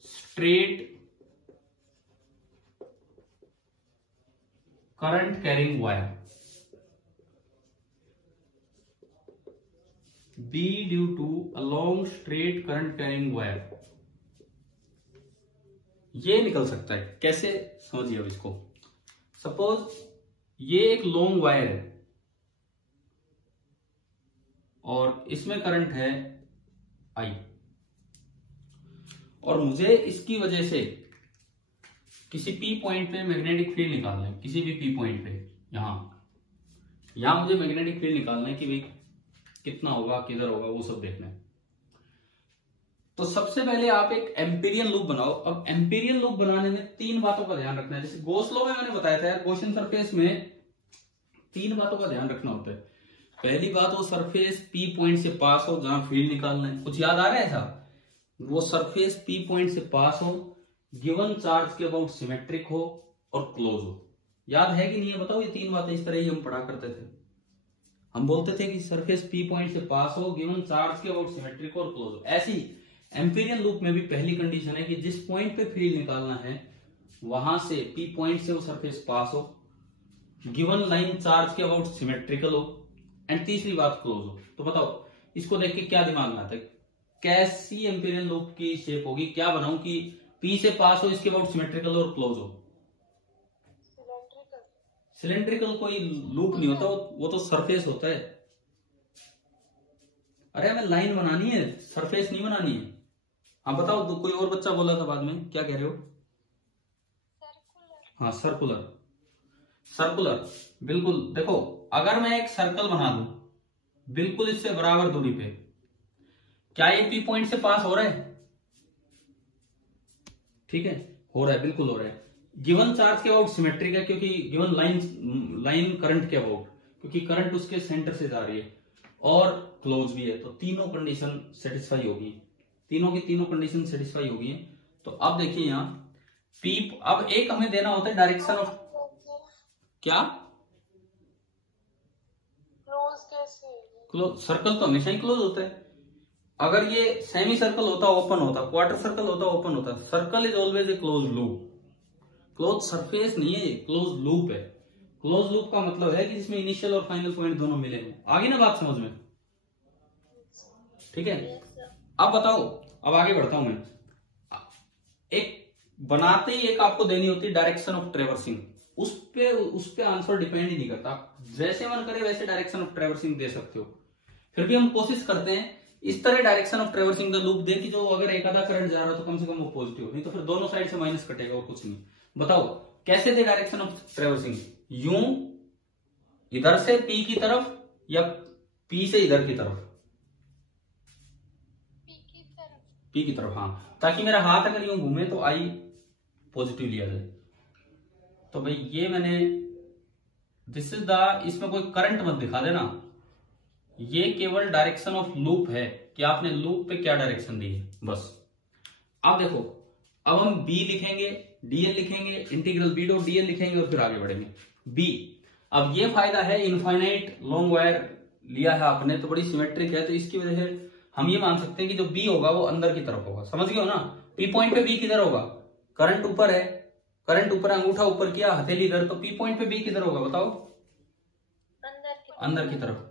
straight current carrying wire, B due to along straight current carrying wire, ये निकल सकता है। कैसे समझिए अब इसको। सपोज ये एक लॉन्ग वायर है और इसमें करंट है आई, और मुझे इसकी वजह से किसी पी पॉइंट पे मैग्नेटिक फील्ड निकालना है, किसी भी पी पॉइंट पे, यहां मुझे मैग्नेटिक फील्ड निकालना है कि भाई कितना होगा, किधर होगा, वो सब देखना है। तो सबसे पहले आप एक एम्पीरियन लूप बनाओ। अब एम्पीरियन लूप बनाने में 3 बातों का ध्यान रखना है। जैसे गॉस लॉ में मैंने बताया था यार, गॉसियन सरफेस में 3 बातों का ध्यान रखना होता है। पहली बात, वो सरफेस पी पॉइंट से पास हो जहां फील्ड निकालना है। कुछ याद आ रहा है ऐसा? वो सरफेस पी पॉइंट से पास हो, गिवन चार्ज के अबाउट सिमेट्रिक हो और क्लोज हो। याद है कि नहीं है बताओ? ये 3 बातें इस तरह ही हम पढ़ा करते थे। हम बोलते थे कि सरफेस पी पॉइंट से पास हो, गिवन चार्ज के अबाउट सिमेट्रिक और क्लोज हो। ऐसी एम्पीरियन लूप में भी पहली कंडीशन है कि जिस पॉइंट पे फील्ड निकालना है वहां से पी पॉइंट से वो सरफेस पास हो, गिवन लाइन चार्ज के अबाउट सिमेट्रिकल हो, एंड तीसरी बात क्लोज हो। तो बताओ इसको देख के क्या दिमाग में आता है? कैसी एम्पीरियन लूप की शेप होगी? क्या बनाऊं कि पी से पास हो, इसके अबाउट सिमेट्रिकल और क्लोज हो? सिलेंड्रिकल कोई लूप नहीं होता, वो तो सरफेस होता है। अरे हमें लाइन बनानी है, सरफेस नहीं बनानी है। हाँ बताओ, तो कोई और बच्चा बोला था बाद में, क्या कह रहे हो? हाँ सर्कुलर। सर्कुलर बिल्कुल। देखो अगर मैं एक सर्कल बना दूं बिल्कुल इससे बराबर दूरी पे, क्या ये पी पॉइंट से पास हो रहा है? ठीक है, हो रहा है, बिल्कुल हो रहा है। गिवन चार्ज के अबाउट सिमेट्रिक है क्योंकि गिवन लाइन करंट के अबाउट, क्योंकि करंट उसके सेंटर से जा रही है, और क्लोज भी है। तो तीनों कंडीशन सेटिस्फाई होगी, तीनों की तीनों कंडीशन सेटिस्फाई होगी। तो अब देखिए यहाँ पी, अब एक हमें देना होता है डायरेक्शन ऑफ, क्या क्लोज कैसे? क्लोज। सर्कल तो हमेशा ही क्लोज होता है। अगर ये सेमी सर्कल होता ओपन होता, क्वार्टर सर्कल होता ओपन होता। Circle is always a close loop. Close surface नहीं है, क्लोज लूप है। क्लोज लूप का मतलब है कि जिसमें इनिशियल और फाइनल पॉइंट दोनों मिले हों। आगे ना बात समझ में? ठीक है, अब बताओ, अब आगे बढ़ता हूं मैं। एक बनाते ही एक आपको देनी होती है डायरेक्शन ऑफ ट्रेवर्सिंग। उस पे आंसर डिपेंड ही नहीं करता, जैसे मन करे वैसे डायरेक्शन ऑफ ट्रेवर्सिंग दे सकते हो। फिर भी हम कोशिश करते हैं इस तरह direction of traversing the loop दे कि जो अगर एक आधा करंट जा रहा हो तो कम से कम वो पॉजिटिव हो, नहीं तो फिर दोनों साइड से माइनस कटेगा और कुछ नहीं। बताओ कैसे दे डायरेक्शन ऑफ ट्रेवर्सिंग? यूं इधर से पी की तरफ या पी से इधर की तरफ? पी की तरफ, हाँ, ताकि मेरा हाथ अगर यूं घूमे तो आई पॉजिटिव लिया जाए। तो भाई ये मैंने, दिस इज द, इसमें कोई करंट मत दिखा देना, ये केवल डायरेक्शन ऑफ लूप है कि आपने लूप पे क्या डायरेक्शन दी है, बस। अब देखो, अब हम बी लिखेंगे, डीएल लिखेंगे, इंटीग्रल बी डॉट डीएल लिखेंगे और फिर आगे बढ़ेंगे। बी, अब ये फायदा है, इनफाइनाइट लॉन्ग वायर लिया है आपने तो बड़ी सिमेट्रिक है, तो इसकी वजह से हम ये मान सकते हैं कि जो बी होगा वो अंदर की तरफ होगा। समझ गए हो ना? पी पॉइंट पे बी किधर होगा? करंट ऊपर है, करंट ऊपर, अंगूठा ऊपर किया, हथेली इधर, तो पी पॉइंट पे बी किधर होगा बताओ? अंदर की तरफ।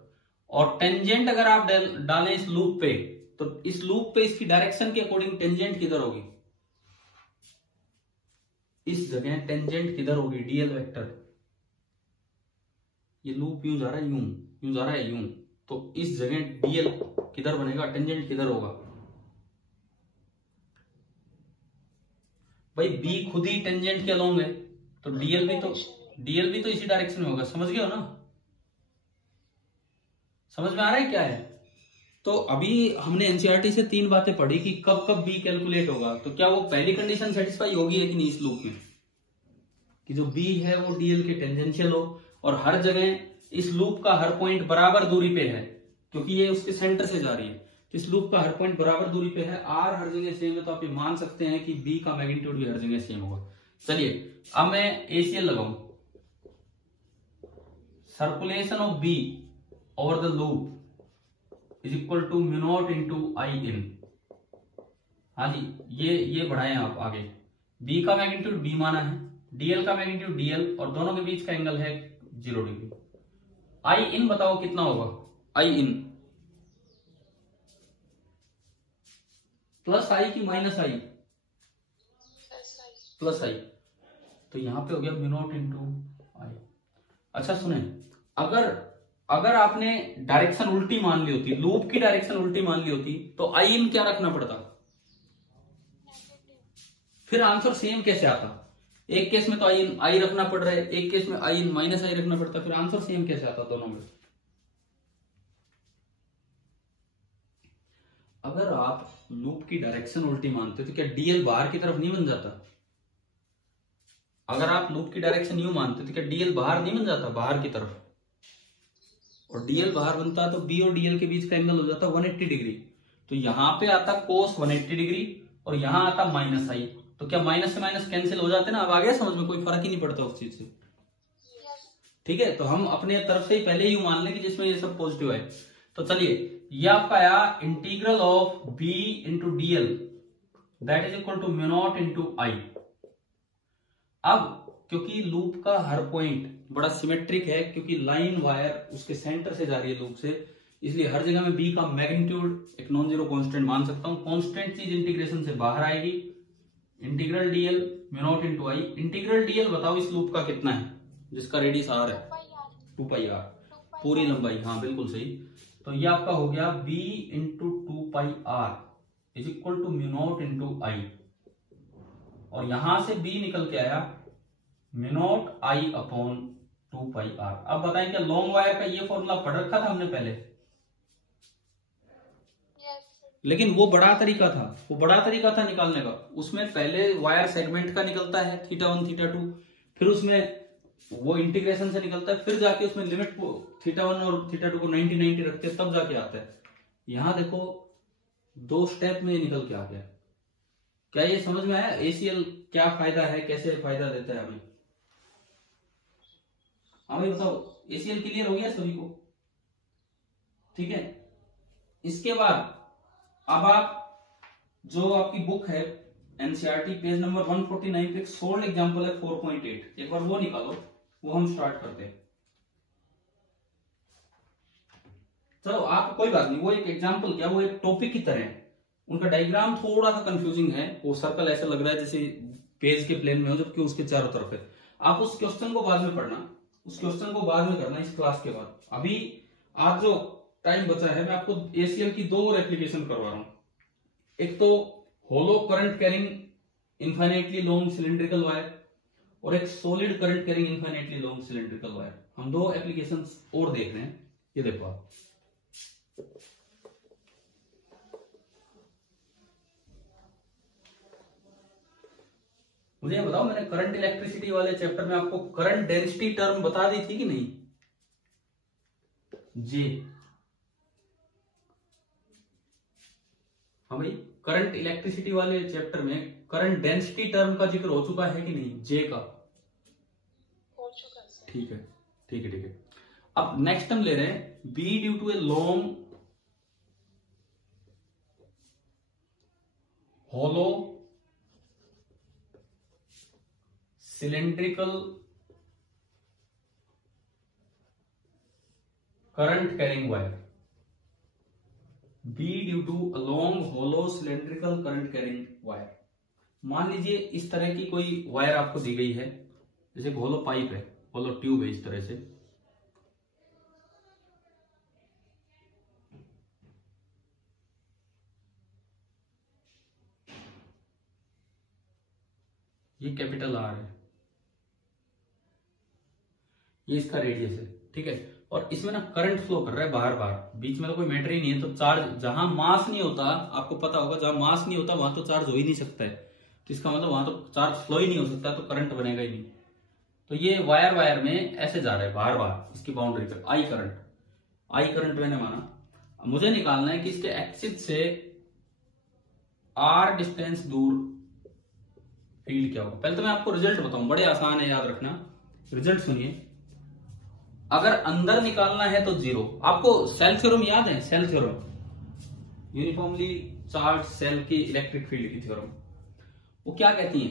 और टेंजेंट अगर आप डालें इस लूप पे, तो इस लूप पे इसकी डायरेक्शन के अकॉर्डिंग टेंजेंट किधर होगी? इस जगह टेंजेंट किधर होगी, डीएल वेक्टर, ये लूप यूं जा रहा है, यूं जा रहा है, यूं, तो इस जगह डीएल किधर बनेगा, टेंजेंट किधर होगा भाई, बी खुद ही टेंजेंट के अलोंग है, तो डीएल भी तो इसी डायरेक्शन में होगा, समझ गए हो ना, समझ में आ रहा है क्या है। तो अभी हमने एनसीईआरटी से 3 बातें पढ़ी कि कब कब बी कैलकुलेट होगा, तो क्या वो पहली कंडीशन सेटिस्फाई होगी है कि नहीं इस लूप में, कि जो बी है वो डीएल के टेंजेंशियल हो, और हर जगह इस लूप का हर पॉइंट बराबर दूरी पे है, क्योंकि ये उसके सेंटर से जा रही है, तो इस लूप का हर पॉइंट बराबर दूरी पे है, आर हर जगह सेम है, तो आप ये मान सकते हैं कि बी का मैग्नीट्यूड भी हर जगह सेम होगा। चलिए अब मैं एसीएल लगाऊं, circulation of B over the loop is equal to mu naught into I in. हाँ जी, ये बढ़ाएं आप आगे, बी का मैग्नीट्यूड बी माना है, डीएल का मैग्नीट्यूड डीएल, और दोनों के बीच का एंगल है 0 डिग्री। आई इन बताओ कितना होगा, आई इन प्लस आई की माइनस आई, प्लस आई, तो यहां पे हो गया म्यू नॉट इंटू आई। अच्छा सुने, अगर आपने डायरेक्शन उल्टी मान ली होती, लूप की डायरेक्शन उल्टी मान ली होती, तो आई इन क्या रखना पड़ता, फिर आंसर सेम कैसे आता, एक केस में तो आई रखना पड़ रहा है, एक केस में आई माइनस आई रखना पड़ता, फिर आंसर सेम कैसे आता दोनों में। अगर आप लूप की डायरेक्शन उल्टी मानते हो तो क्या डीएल बाहर की तरफ नहीं बन जाता, अगर आप लूप की डायरेक्शन यूं मानते तो क्या डीएल बाहर नहीं बन जाता, बाहर की तरफ, और डीएल बाहर बनता तो बी और डीएल के बीच का एंगल हो जाता 180 डिग्री, तो यहां पे आता कोस 180 डिग्री और यहां आता माइनस आई, तो क्या माइनस से माइनस कैंसिल हो जाते ना, अब आ गया समझ में, कोई फर्क ही नहीं पड़ता उस चीज से। ठीक है, तो हम अपने तरफ से ही पहले ही मान लें कि जिसमें ये सब पॉजिटिव है। तो चलिए, ये आपका आया integral of B into DL that is equal to mu naught into I. अब क्योंकि लूप का हर पॉइंट बड़ा सिमेट्रिक है, क्योंकि लाइन वायर उसके सेंटर से जा रही है लूप से, इसलिए हर जगह में बी का मैग्नीट्यूड एक नॉन जीरो कांस्टेंट मान सकता हूं। कांस्टेंट चीज इंटीग्रेशन से बाहर आएगी, integral DL mu naught into I. Integral DL बताओ इस लूप का कितना है, जिसका रेडियस आर है, 2 पाई आर, पूरी लंबाई, हाँ बिल्कुल सही। तो ये आपका हो गया b into 2 pi R is equal to mu naught into I, और यहां से b निकल के आया mu naught I upon 2 pi R. अब बताएं क्या लॉन्ग वायर का ये फॉर्मूला पढ़ रखा था हमने पहले, लेकिन वो बड़ा तरीका था निकालने का, उसमें पहले वायर सेगमेंट का निकलता है θ1 θ2, फिर उसमें वो इंटीग्रेशन से निकलता है, फिर जाके उसमें लिमिट को θ1 और θ2 को 90 90 रखते हैं, तब जाके आता है। यहां देखो 2 स्टेप में निकल के आ गया। क्या ये समझ में आया एसीएल क्या फायदा है, कैसे फायदा देता है हमें, हाँ भाई बताओ, एसीएल क्लियर हो गया सभी को, ठीक है। इसके बाद अब आप जो आपकी बुक है एनसीईआरटी पेज नंबर 149 पे एक सोल्ड एग्जांपल है 4.8, एक बार वो निकालो, वो हम स्टार्ट करते हैं। चलो आप कोई बात नहीं, वो एक एग्जांपल क्या, वो एक टॉपिक की तरह है, उनका डायग्राम थोड़ा सा कंफ्यूजिंग है, वो सर्कल ऐसा लग रहा है जैसे पेज के प्लेन में हो, जबकि उसके चारों तरफ है। आप उस क्वेश्चन को बाद में पढ़ना, उस क्वेश्चन को बाद में करना इस क्लास के बाद। अभी आज जो टाइम बचा है मैं आपको एसीएल की 2 और एप्लीकेशन करवा रहा हूं। एक तो hollow current carrying infinitely long cylindrical wire, और एक solid current carrying infinitely long cylindrical wire. हम 2 एप्लीकेशंस और देख रहे हैं, ये देखो आप। मुझे ये बताओ, मैंने करंट इलेक्ट्रिसिटी वाले चैप्टर में आपको करंट डेंसिटी टर्म बता दी थी कि नहीं, जे, हाँ भाई, करंट इलेक्ट्रिसिटी वाले चैप्टर में करंट डेंसिटी टर्म का जिक्र हो चुका है कि नहीं, जे का, हो चुका है। ठीक है ठीक है ठीक है। अब नेक्स्ट हम ले रहे हैं B due to a long hollow cylindrical current carrying wire, B due to a long hollow cylindrical current carrying wire। मान लीजिए इस तरह की कोई वायर आपको दी गई है, जैसे होलो पाइप है, होलो ट्यूब है, इस तरह से ये कैपिटल आर है, ये इसका रेडियस है, ठीक है। और इसमें ना करंट फ्लो कर रहा है बाहर बाहर, बीच में तो कोई मैटर ही नहीं है, तो चार्ज जहां मास नहीं होता, आपको पता होगा जहां मास नहीं होता वहां तो चार्ज हो ही नहीं सकता है, तो इसका मतलब वहां तो चार्ज फ्लो ही नहीं हो सकता, तो करंट बनेगा ही नहीं। तो ये वायर वायर में ऐसे जा रहा है बाहर बाहर इसकी बाउंड्री पे, आई करंट मैंने माना। मुझे निकालना है कि इसके एक्सिस से आर डिस्टेंस दूर फील्ड क्या होगा। पहले तो मैं आपको रिजल्ट बताऊं, बड़े आसान है याद रखना, रिजल्ट सुनिए। अगर अंदर निकालना है तो 0, आपको सेल थ्योरम याद है, shell theorem, uniformly charge shell की इलेक्ट्रिक फील्ड की थ्योरम, वो क्या कहती है,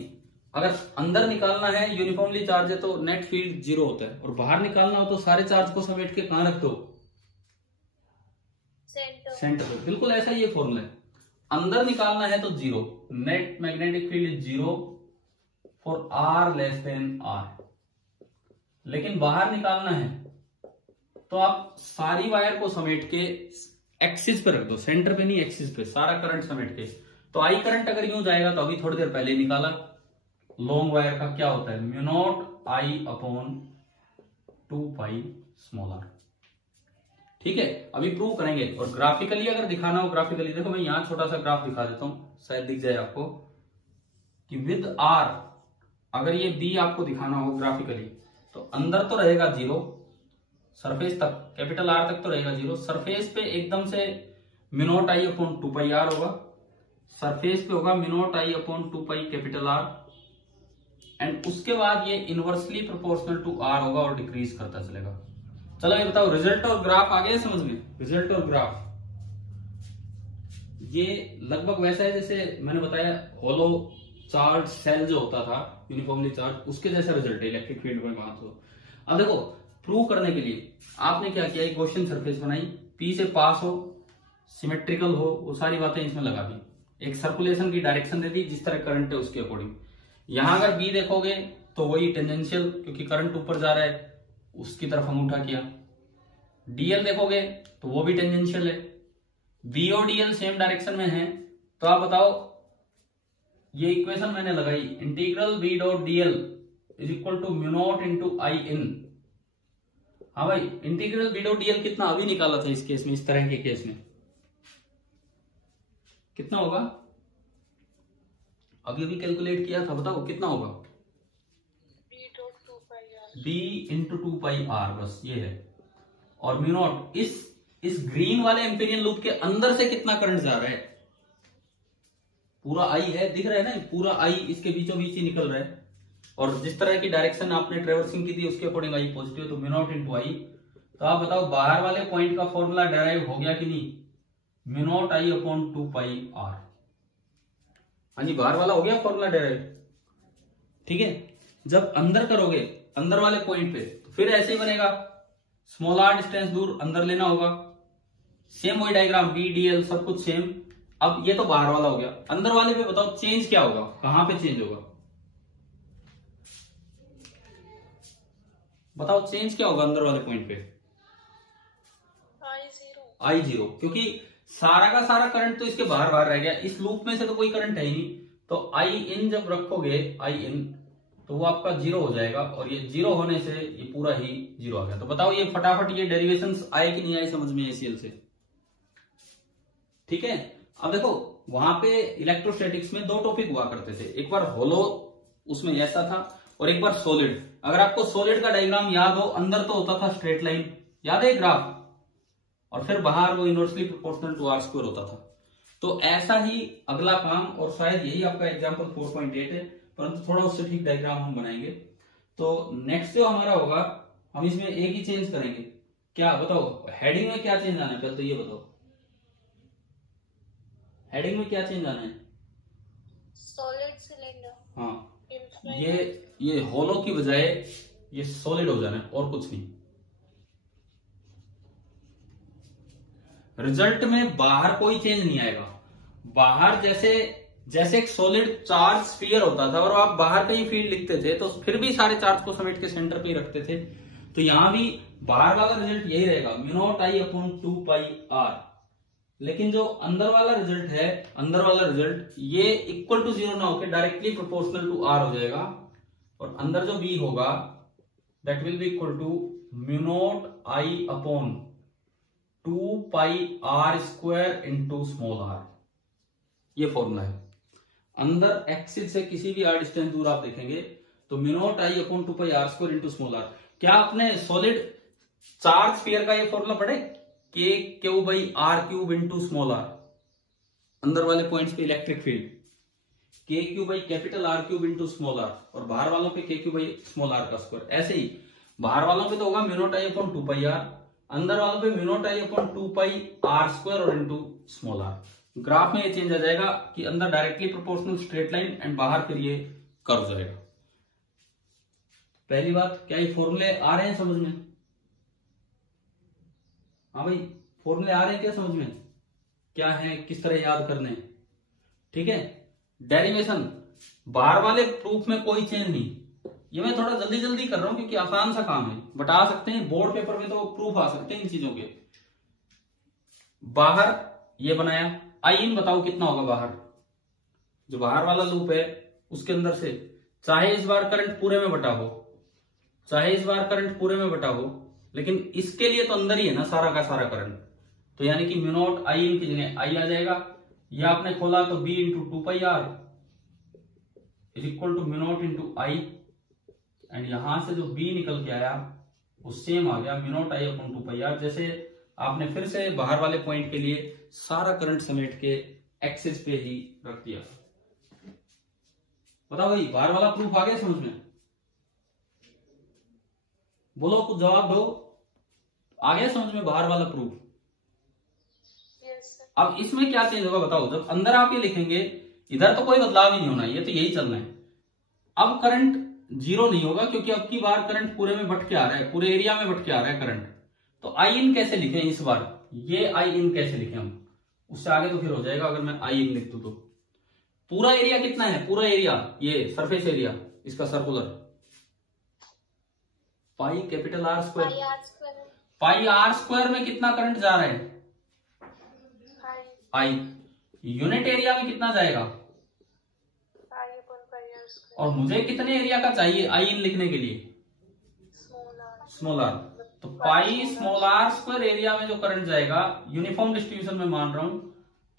अगर अंदर निकालना है यूनिफॉर्मली चार्ज है तो नेट फील्ड 0 होता है, और बाहर निकालना हो तो सारे चार्ज को समेट के कहां रख दो, सेंटर पे। बिल्कुल ऐसा ही ये फॉर्मूला है। अंदर निकालना है तो 0, net magnetic field is 0 for r less than r, लेकिन बाहर निकालना है तो आप सारी वायर को समेट के एक्सिस पे रख दो, सेंटर पे नहीं एक्सिस पे, सारा करंट समेट के। तो आई करंट अगर यूं जाएगा तो अभी थोड़ी देर पहले निकाला, लॉन्ग वायर का क्या होता है, mu naught I upon 2 pi small r, ठीक है। अभी प्रूव करेंगे, और ग्राफिकली अगर दिखाना हो, ग्राफिकली देखो मैं यहां छोटा सा ग्राफ दिखा देता हूं, शायद दिख जाए आपको, कि विद आर अगर ये बी आपको दिखाना हो ग्राफिकली, तो अंदर तो रहेगा 0, सरफेस तक कैपिटल आर तक तो रहेगा 0, सरफेस पे एकदम से mu naught I upon 2 pi r होगा, सरफेस पे होगा mu naught I upon 2 pi capital R, and उसके बाद ये इनवर्सली प्रोपोर्शनल टू आर होगा और डिक्रीज करता चलेगा। चलो ये बताओ, रिजल्ट और ग्राफ आ गया समझ में, रिजल्ट और ग्राफ ये लगभग वैसा है जैसे मैंने बताया होलो चार्ज सेल जो होता था यूनिफॉर्मली चार्ज, उसके जैसा रिजल्ट है इलेक्ट्रिक फील्ड में बात हो। अब देखो प्रूव करने के लिए आपने क्या किया, एक क्वेश्चन सरफेस बनाई, पी से पास हो, सिमेट्रिकल हो, वो सारी बातें इसमें लगा दी, एक सर्कुलेशन की डायरेक्शन दे दी जिस तरह करंट है उसके अकॉर्डिंग। यहां अगर बी देखोगे तो वही टेंजेंशियल, क्योंकि करंट ऊपर जा रहा है उसकी तरफ अंगूठा किया। डीएल देखोगे तो वो भी टेंजेंशियल है, बी और डीएल सेम डायरेक्शन में है, तो आप बताओ, ये इक्वेशन मैंने लगाई, integral B dot DL is equal to mu naught into I in. हाँ भाई, इंटीग्रल बी डॉट डीएल कितना अभी निकाला था इस केस में, इस तरह के केस में कितना होगा, अभी अभी कैलकुलेट किया था, बताओ कितना होगा, b इंटू 2 पाई आर, बस ये है। और म्यू नॉट इस ग्रीन वाले एम्पीरियन लूप के अंदर से कितना करंट जा रहा है, पूरा आई है, दिख रहा है ना, पूरा आई इसके बीचों बीच ही निकल रहा है, और जिस तरह की डायरेक्शन आपने ट्रेवर्सिंग की थी उसके अकॉर्डिंग आई पॉजिटिव, तो म्यू नॉट इंटू आई। तो आप बताओ बाहर वाले पॉइंट का फॉर्मूला डेराइव हो गया कि नहीं, mu naught I upon 2 pi r. हाँ जी, बाहर वाला हो गया फॉर्मूला डेराइव, ठीक है। जब अंदर करोगे अंदर वाले पॉइंट पे, तो फिर ऐसे ही बनेगा, स्मॉल आर डिस्टेंस दूर अंदर लेना होगा, सेम वही डायग्राम, बी डीएल सब कुछ सेम। अब ये तो बाहर वाला हो गया, अंदर वाले पे बताओ चेंज क्या होगा, कहां पे चेंज होगा, बताओ चेंज क्या होगा अंदर वाले पॉइंट पे, आई जीरो, क्योंकि सारा का सारा करंट तो इसके बाहर बाहर रह गया, इस लूप में से तो कोई करंट है ही नहीं, तो आई इन जब रखोगे, आई इन, तो वो आपका 0 हो जाएगा, और ये 0 होने से ये पूरा ही 0 आ गया। तो बताओ ये फटाफट ये डेरिवेशंस आए कि नहीं आए समझ में एसीएल से, ठीक है। अब देखो वहां पे इलेक्ट्रोस्टैटिक्स में 2 टॉपिक हुआ करते थे, एक बार होलो उसमें ऐसा था, और एक बार सॉलिड। अगर आपको सॉलिड का डायग्राम याद हो, अंदर तो होता था स्ट्रेट लाइन, याद है ग्राफ, और फिर बाहर वो inversely proportional to r square होता था। तो ऐसा ही अगला काम, और शायद यही आपका एग्जांपल 4.8 है, परंतु थोड़ा उससे ठीक डायग्राम हम बनाएंगे। तो नेक्स्ट जो हमारा होगा, हम इसमें एक ही चेंज करेंगे, क्या बताओ, हेडिंग में क्या चेंज आना है, पहले तो ये बताओ, हेडिंग में क्या चेंज आना है, सॉलिड सिलेंडर, हाँ, ये होलो की बजाय ये सॉलिड हो जाना है, और कुछ नहीं। रिजल्ट में बाहर कोई चेंज नहीं आएगा, बाहर जैसे जैसे एक सॉलिड चार्ज स्फीयर होता था और आप बाहर का ही फील्ड लिखते थे तो फिर भी सारे चार्ज को समेट के सेंटर पे ही रखते थे, तो यहां भी बाहर वाला रिजल्ट यही रहेगा μ0I/2πr। लेकिन जो अंदर वाला रिजल्ट है, अंदर वाला रिजल्ट ये इक्वल टू 0 ना होकर डायरेक्टली प्रोपोर्शनल टू r हो जाएगा, और अंदर जो b होगा that will be equal to μ0I/2πr² into small r। ये फॉर्मूला है। अंदर एक्सिस से किसी भी r डिस्टेंस दूर आप देखेंगे तो μ0I/2πr² इंटू स्मॉल r। क्या आपने सॉलिड चार्ज स्फीयर का ये फॉर्मूला पढ़े, k/r³ इंटू स्मॉल r। अंदर वाले पॉइंट्स पे electric field k/R³ into small r, और बाहर वालों पे k/स्मॉल r का स्क्वायर। ऐसे ही बाहर वालों पे तो होगा μ0I/2πr, अंदर वालों पे μ0I/2πr² और इंटू स्मॉल r। ग्राफ में ये चेंज आ जाएगा कि अंदर directly proportional straight line and बाहर फिर ये कर्व जाएगा। पहली बात, क्या ये फॉर्मूले आ रहे हैं समझ में? हाँ भाई, फॉर्मूले आ रहे हैं क्या समझ में? क्या है, किस तरह याद करने हैं? ठीक है। डेरिवेशन, बाहर वाले प्रूफ में कोई चेंज नहीं। ये मैं थोड़ा जल्दी जल्दी कर रहा हूं क्योंकि आसान सा काम है, बता सकते हैं बोर्ड पेपर में तो प्रूफ आ सकते हैं इन चीजों के। बाहर ये बनाया, आई बताओ कितना होगा बाहर, जो बाहर वाला लूप है उसके अंदर से, चाहे इस बार करंट पूरे में बटा हो, चाहे इस बार करंट पूरे में बटा हो, लेकिन इसके लिए तो अंदर ही है ना सारा का सारा करंट, तो यानी कि μ0I की जगह आई आ जाएगा। ये आपने खोला तो b into 2πr is equal to μ0 into I, and यहां से जो b निकल के आया वो सेम आ गया μ0I/2πr। जैसे आपने फिर से बाहर वाले पॉइंट के लिए सारा करंट समेट के एक्सिस पे ही रख दिया। बताओ भाई, बाहर वाला प्रूफ आ गया समझ में? बोलो, कुछ जवाब दो। आ गया समझ में बाहर वाला प्रूफ? yes, अब इसमें क्या चेंज होगा बताओ, जब अंदर आप ये लिखेंगे इधर तो कोई बदलाव ही नहीं होना, ये तो यही चलना है। अब करंट जीरो नहीं होगा क्योंकि अब की बार करंट पूरे में बट के आ रहा है, पूरे एरिया में बट के आ रहा है करंट। तो आई इन कैसे लिखें इस बार, ये आई इन कैसे लिखें हम, उससे आगे तो फिर हो जाएगा अगर मैं आई इन लिख दूं तो। पूरा एरिया कितना है, पूरा एरिया ये सरफेस एरिया इसका सर्कुलर πR²। πR² में कितना करंट जा रहा है, आई। यूनिट एरिया में कितना जाएगा, और मुझे कितने एरिया का चाहिए आई इन लिखने के लिए, स्मॉल r। तो πr² एरिया में जो करंट जाएगा यूनिफॉर्म डिस्ट्रीब्यूशन में मान रहा हूं,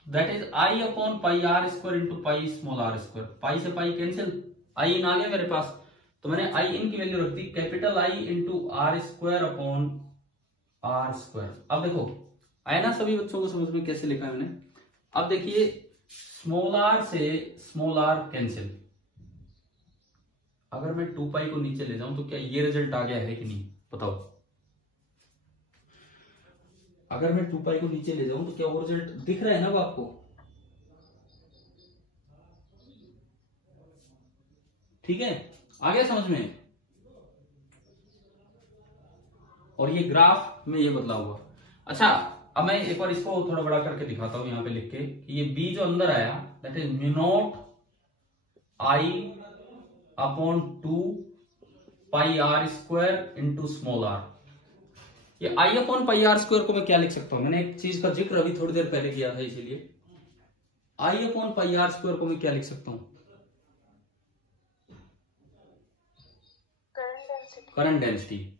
that is I/πr² into π/r²। पाई से पाई कैंसिल, आई इन आ गया मेरे पास, तो मैंने आई इन की वैल्यू रख दी I इंटू r²/r²। अब देखो आया ना सभी बच्चों को समझ में कैसे लिखा है मैंने? अब देखिए स्मॉल r से स्मॉल r कैंसिल, अगर मैं 2π को नीचे ले जाऊं तो क्या ये रिजल्ट आ गया है कि नहीं बताओ? अगर मैं 2π को नीचे ले जाऊं तो क्या वो रिजल्ट दिख रहा है ना वो आपको? ठीक है, आ गया समझ में? और ये ग्राफ में ये बदलाव हुआ। अच्छा, अब मैं एक बार इसको थोड़ा बड़ा करके दिखाता हूं यहां पे लिख के कि ये b जो अंदर आया that is μ0I/2πr² into small r। ये I/πr² को मैं क्या लिख सकता हूं? मैंने एक चीज का जिक्र अभी थोड़ी देर पहले किया था, इसीलिए I/πr² को मैं क्या लिख सकता हूं? Current density.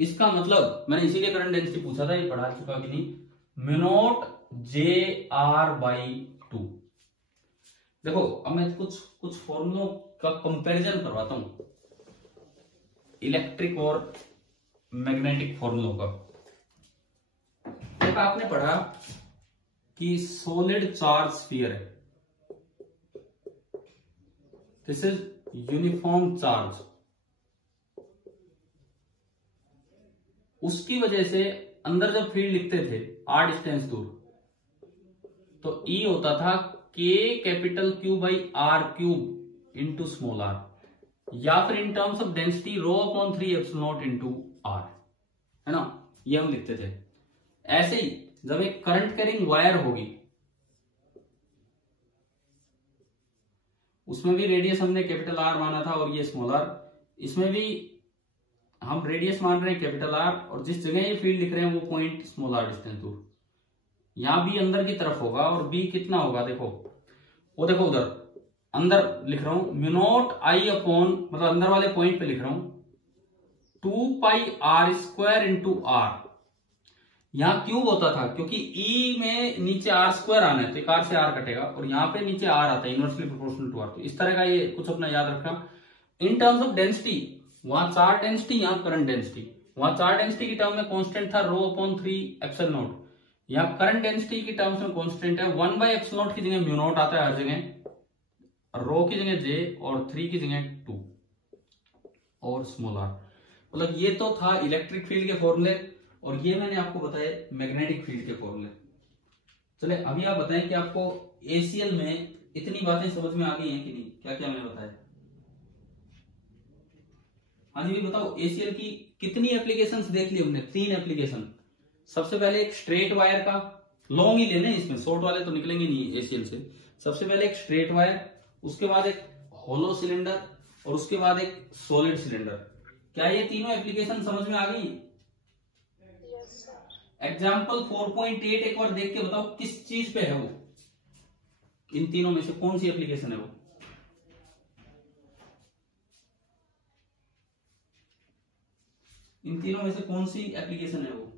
इसका मतलब मैंने इसीलिए करंट डेंसिटी पूछा था, ये पढ़ा चुका कि नहीं, μ0J/r/2। देखो अब मैं कुछ फॉर्मूलों का कंपैरिजन करवाता हूं, इलेक्ट्रिक और मैग्नेटिक फॉर्मूलों का। जब आपने पढ़ा कि सॉलिड चार्ज स्फीयर है, दिस इज यूनिफॉर्म चार्ज, उसकी वजह से अंदर जब फील्ड लिखते थे r डिस्टेंस दूर, तो E होता था K/Q/r³ इंटू स्मॉल r, या फिर in terms of density ρ/3ε0 into r, है ना, ये हम लिखते थे। ऐसे ही जब एक करंट कैरिंग वायर होगी, उसमें भी रेडियस हमने कैपिटल आर माना था और ये स्मॉल आर, इसमें भी हम रेडियस मान रहे हैं कैपिटल आर और जिस जगह ये फील्ड लिख रहे हैं वो पॉइंट स्मॉल आर डिस्टेंस दूर। यहां भी अंदर की तरफ होगा और बी कितना होगा, देखो वो देखो उधर अंदर लिख रहा हूं म्यू नॉट आई अपॉन, मतलब अंदर वाले पॉइंट पे लिख रहा हूं 2 pi are square into are. यहां क्यूब होता था क्योंकि ई में नीचे आर स्क्वायर आना है तो एक आर से आर कटेगा और यहाँ पे नीचे आर आता है इनवर्सली प्रोपोर्शनल टू आर। तो इस तरह का ये कुछ अपना याद रखना। इन टर्म्स ऑफ डेंसिटी वहां चार्ज डेंसिटी, यहाँ करंट डेंसिटी। वहां चार्ज डेंसिटी की टर्म में कांस्टेंट था रो अपॉन 3 एप्सिलॉन नॉट, यहाँ करंट डेंसिटी की टर्म्स में कांस्टेंट है 1 बाय एप्सिलॉन नॉट की जगह म्यू नॉट आता है हर जगह, रो की जगह जे और 3 की जगह 2 और स्मॉल आर। मतलब ये तो था इलेक्ट्रिक फील्ड के फॉर्मूले और ये मैंने आपको बताया मैग्नेटिक फील्ड के फॉर्मूले। चले अभी आप बताएं कि आपको एसीएल में इतनी बातें समझ में आ गई हैं कि नहीं, क्या क्या मैंने बताया। हाँ जी बताओ, एसीएल की कितनी एप्लीकेशंस देख ली हमने? 3 एप्लीकेशन। सबसे पहले एक स्ट्रेट वायर का, लॉन्ग ही लेने इसमें, शॉर्ट वाले तो निकलेंगे नहीं एसीएल से। सबसे पहले एक स्ट्रेट वायर, उसके बाद एक होलो सिलेंडर और उसके बाद एक सॉलिड सिलेंडर। क्या ये तीनों एप्लीकेशन समझ में आ गई? एग्जाम्पल 4.8 एक बार देख के बताओ किस चीज पे है वो, इन तीनों में से कौन सी एप्लीकेशन है वो? इन तीनों में से कौन सी एप्लीकेशन है वो?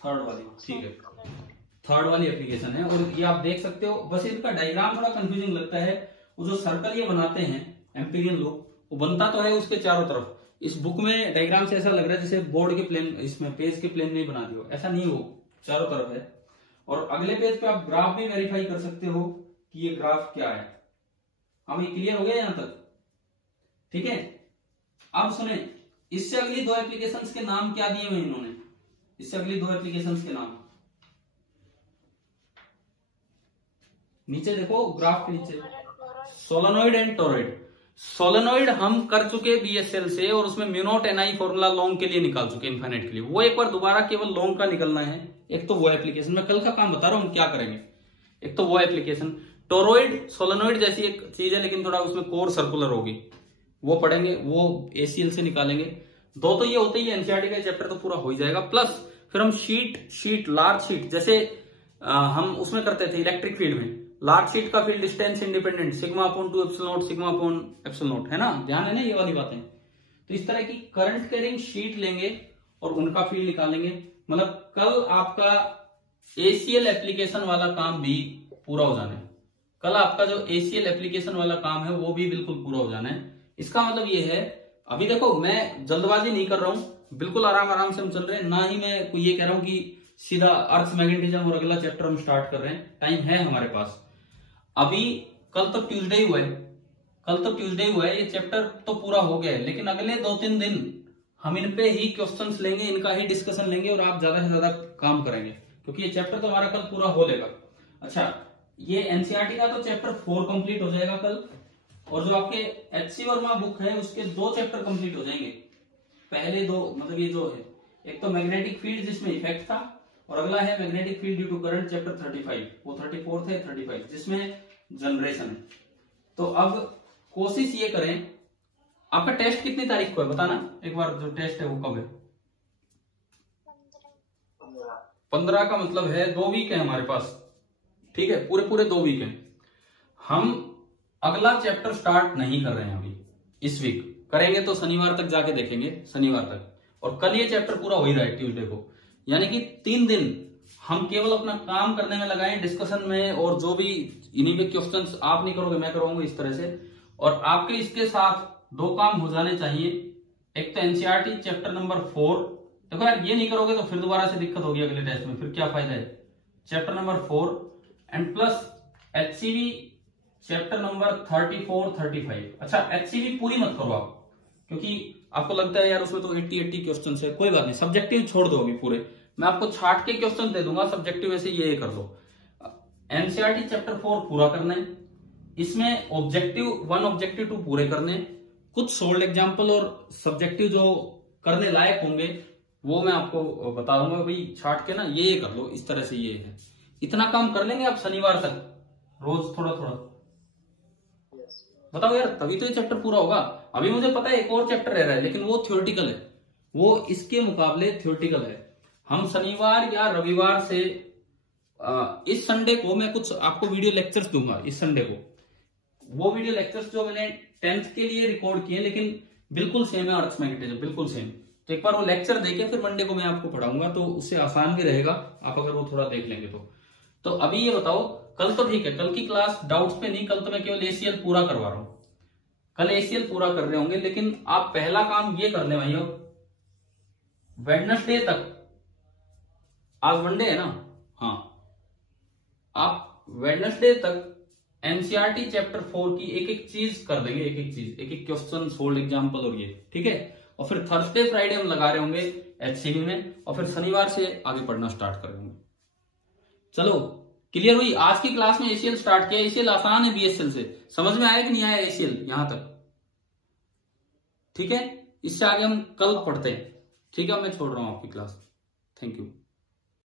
थर्ड वाली, ठीक है, थर्ड वाली एप्लीकेशन है। और ये आप देख सकते हो, बस इनका डायग्राम थोड़ा कंफ्यूजिंग लगता है। वो जो सर्कल ये बनाते हैं एम्पीरियन लूप, वो बनता तो है उसके चारों तरफ। इस बुक में डायग्राम से ऐसा लग रहा है जैसे बोर्ड के प्लेन, इसमें पेज के प्लेन नहीं बना दियो, ऐसा नहीं, हो चारों तरफ है। और अगले पेज पे आप ग्राफ भी वेरीफाई कर सकते हो कि ये ग्राफ क्या है। हम ये क्लियर हो गया यहां तक? ठीक है, अब सुने, इससे अगली 2 एप्लीकेशंस के नाम क्या दिए हुए इन्होंने? इससे अगली 2 एप्लीकेशंस के नाम नीचे देखो, ग्राफ के नीचे, सोलेनॉइड एंड टोरॉइड। सोलेनॉइड हम कर चुके बीएसएल से और उसमें mu naught NI formula long के लिए निकाल चुके इनफाइनाइट के लिए। वो एक बार दोबारा केवल लॉन्ग का निकलना है। एक तो वो एप्लीकेशन, मैं कल का काम बता रहा हूं हम क्या करेंगे। एक तो वो एप्लीकेशन, टोरॉइड सोलेनॉइड जैसी एक चीज है लेकिन थोड़ा उसमें कोर सर्कुलर होगी, वो पढ़ेंगे, वो एसीएल से निकालेंगे। 2 तो ये होते ही, एनसीईआरटी का चैप्टर तो पूरा हो ही जाएगा। प्लस फिर हम शीट लार्ज शीट, जैसे हम उसमें करते थे इलेक्ट्रिक फील्ड में, लार्ज शीट का field distance independent sigma upon 2 epsilon not, sigma upon epsilon not, है ना, ध्यान है ना ये वाली बातें। तो इस तरह की करंट कैरिंग शीट लेंगे और उनका फील्ड निकालेंगे। मतलब कल आपका एसीएल एप्लीकेशन वाला काम भी पूरा हो जाना है। कल आपका जो एसीएल एप्लीकेशन वाला काम है वो भी बिल्कुल पूरा हो जाना है। इसका मतलब ये है, अभी देखो मैं जल्दबाजी नहीं कर रहा हूं, बिल्कुल आराम आराम से हम चल रहे हैं, ना ही मैं ये कह रहा हूं कि सीधा अर्थ मैग्नेटिज्म और अगला चैप्टर हम स्टार्ट कर रहे हैं। टाइम है हमारे पास। अभी कल तो ट्यूसडे हुआ है, ये चैप्टर तो पूरा हो गया है, लेकिन अगले 2-3 दिन हम इन पे ही क्वेश्चंस लेंगे, इनका ही डिस्कशन लेंगे और आप ज्यादा से ज्यादा काम करेंगे क्योंकि ये चैप्टर तो हमारा कल पूरा हो लेगा। अच्छा, ये एनसीईआरटी का तो चैप्टर 4 कंप्लीट हो जाएगा कल, और जो आपके एचसी वर्मा बुक है उसके 2 चैप्टर कंप्लीट हो जाएंगे। पहले 2 मतलब ये जो है, एक तो मैग्नेटिक फील्ड जिसमें इफेक्ट था और अगला है magnetic field due to current chapter 35, वो 34 थे 35 जिसमें जनरेशन है। तो अब कोशिश ये करें, आपका टेस्ट कितनी तारीख को है बताना एक बार, जो टेस्ट है वो कब है? 15 का मतलब है 2 वीक है हमारे पास, ठीक है, पूरे 2 वीक है। हम अगला चैप्टर स्टार्ट नहीं कर रहे हैं अभी, इस वीक करेंगे तो शनिवार तक जाके देखेंगे, शनिवार तक। और कल ये चैप्टर पूरा हो ही रहा है ट्यूसडे को, यानी कि 3 दिन हम केवल अपना काम करने में लगाएं, डिस्कशन में, और जो भी इन्हीं पे क्वेश्चंस आप नहीं करोगे मैं करूंगा इस तरह से। और आपके इसके साथ 2 काम हो जाने चाहिए, एक तो एनसीईआरटी चैप्टर नंबर 4, देखो यार ये नहीं करोगे तो फिर दोबारा से दिक्कत होगी अगले टेस्ट में, फिर क्या फायदा है। Chapter number 4 and plus HCV chapter number 34-35। अच्छा, एचसीवी पूरी मत करो आप, क्योंकि आपको लगता है यार उसमें तो 80 क्वेश्चन है, कोई बात नहीं, सब्जेक्टिव छोड़ दो अभी पूरे, मैं आपको छाट के क्वेश्चन दे दूंगा, सब्जेक्टिव में से ये कर दो। एनसीईआरटी चैप्टर 4 पूरा करना है, इसमें ऑब्जेक्टिव 1 ऑब्जेक्टिव 2 पूरे करने, कुछ सोल्ड एग्जाम्पल और सब्जेक्टिव जो करने लायक होंगे वो मैं आपको बता दूंगा, भाई छाट के ना ये कर लो, इस तरह से ये है। इतना काम कर लेंगे आप शनिवार तक, रोज थोड़ा थोड़ा। बताओ यार, तभी तो ये चैप्टर पूरा होगा। अभी मुझे पता है एक और चैप्टर रह रहा है, लेकिन वो थ्योरेटिकल है, वो इसके मुकाबले थ्योरेटिकल है। हम शनिवार या रविवार से इस संडे को मैं कुछ आपको वीडियो लेक्चर्स दूंगा। इस संडे को वो वीडियो लेक्चर्स जो मैंने 10th के लिए रिकॉर्ड किए, लेकिन बिल्कुल सेम है अर्थमैग्नेटिज्म, बिल्कुल सेम। तो एक बार वो लेक्चर देके फिर मंडे को मैं आपको पढ़ाऊंगा, तो उससे आसान भी रहेगा आप अगर वो थोड़ा देख लेंगे तो अभी ये बताओ, कल तो ठीक है, कल की क्लास डाउट्स पे नहीं, कल तो मैं केवल एसीएल पूरा करवा रहा हूं, कल एसीएल पूरा कर रहे होंगे। लेकिन आप पहला काम ये कर ले भाइयों, वेडनेसडे तक, आज मंडे है ना, हाँ, आप वेडनेसडे तक एनसीईआरटी चैप्टर 4 की एक एक चीज कर देंगे, एक एक चीज, एक एक क्वेश्चन, सोल्ड एग्जांपल और ये, ठीक है। और फिर थर्सडे फ्राइडे हम लगा रहे होंगे एचसीबी में, और फिर शनिवार से आगे पढ़ना स्टार्ट कर होंगे। चलो क्लियर हुई। आज की क्लास में एसीएल स्टार्ट किया। एसीएल आसान है बीएसएल से, समझ में आया कि नहीं आया एसीएल यहां तक? ठीक है, इससे आगे हम कल पढ़ते हैं। ठीक है, मैं छोड़ रहा हूं आपकी क्लास। Thank you.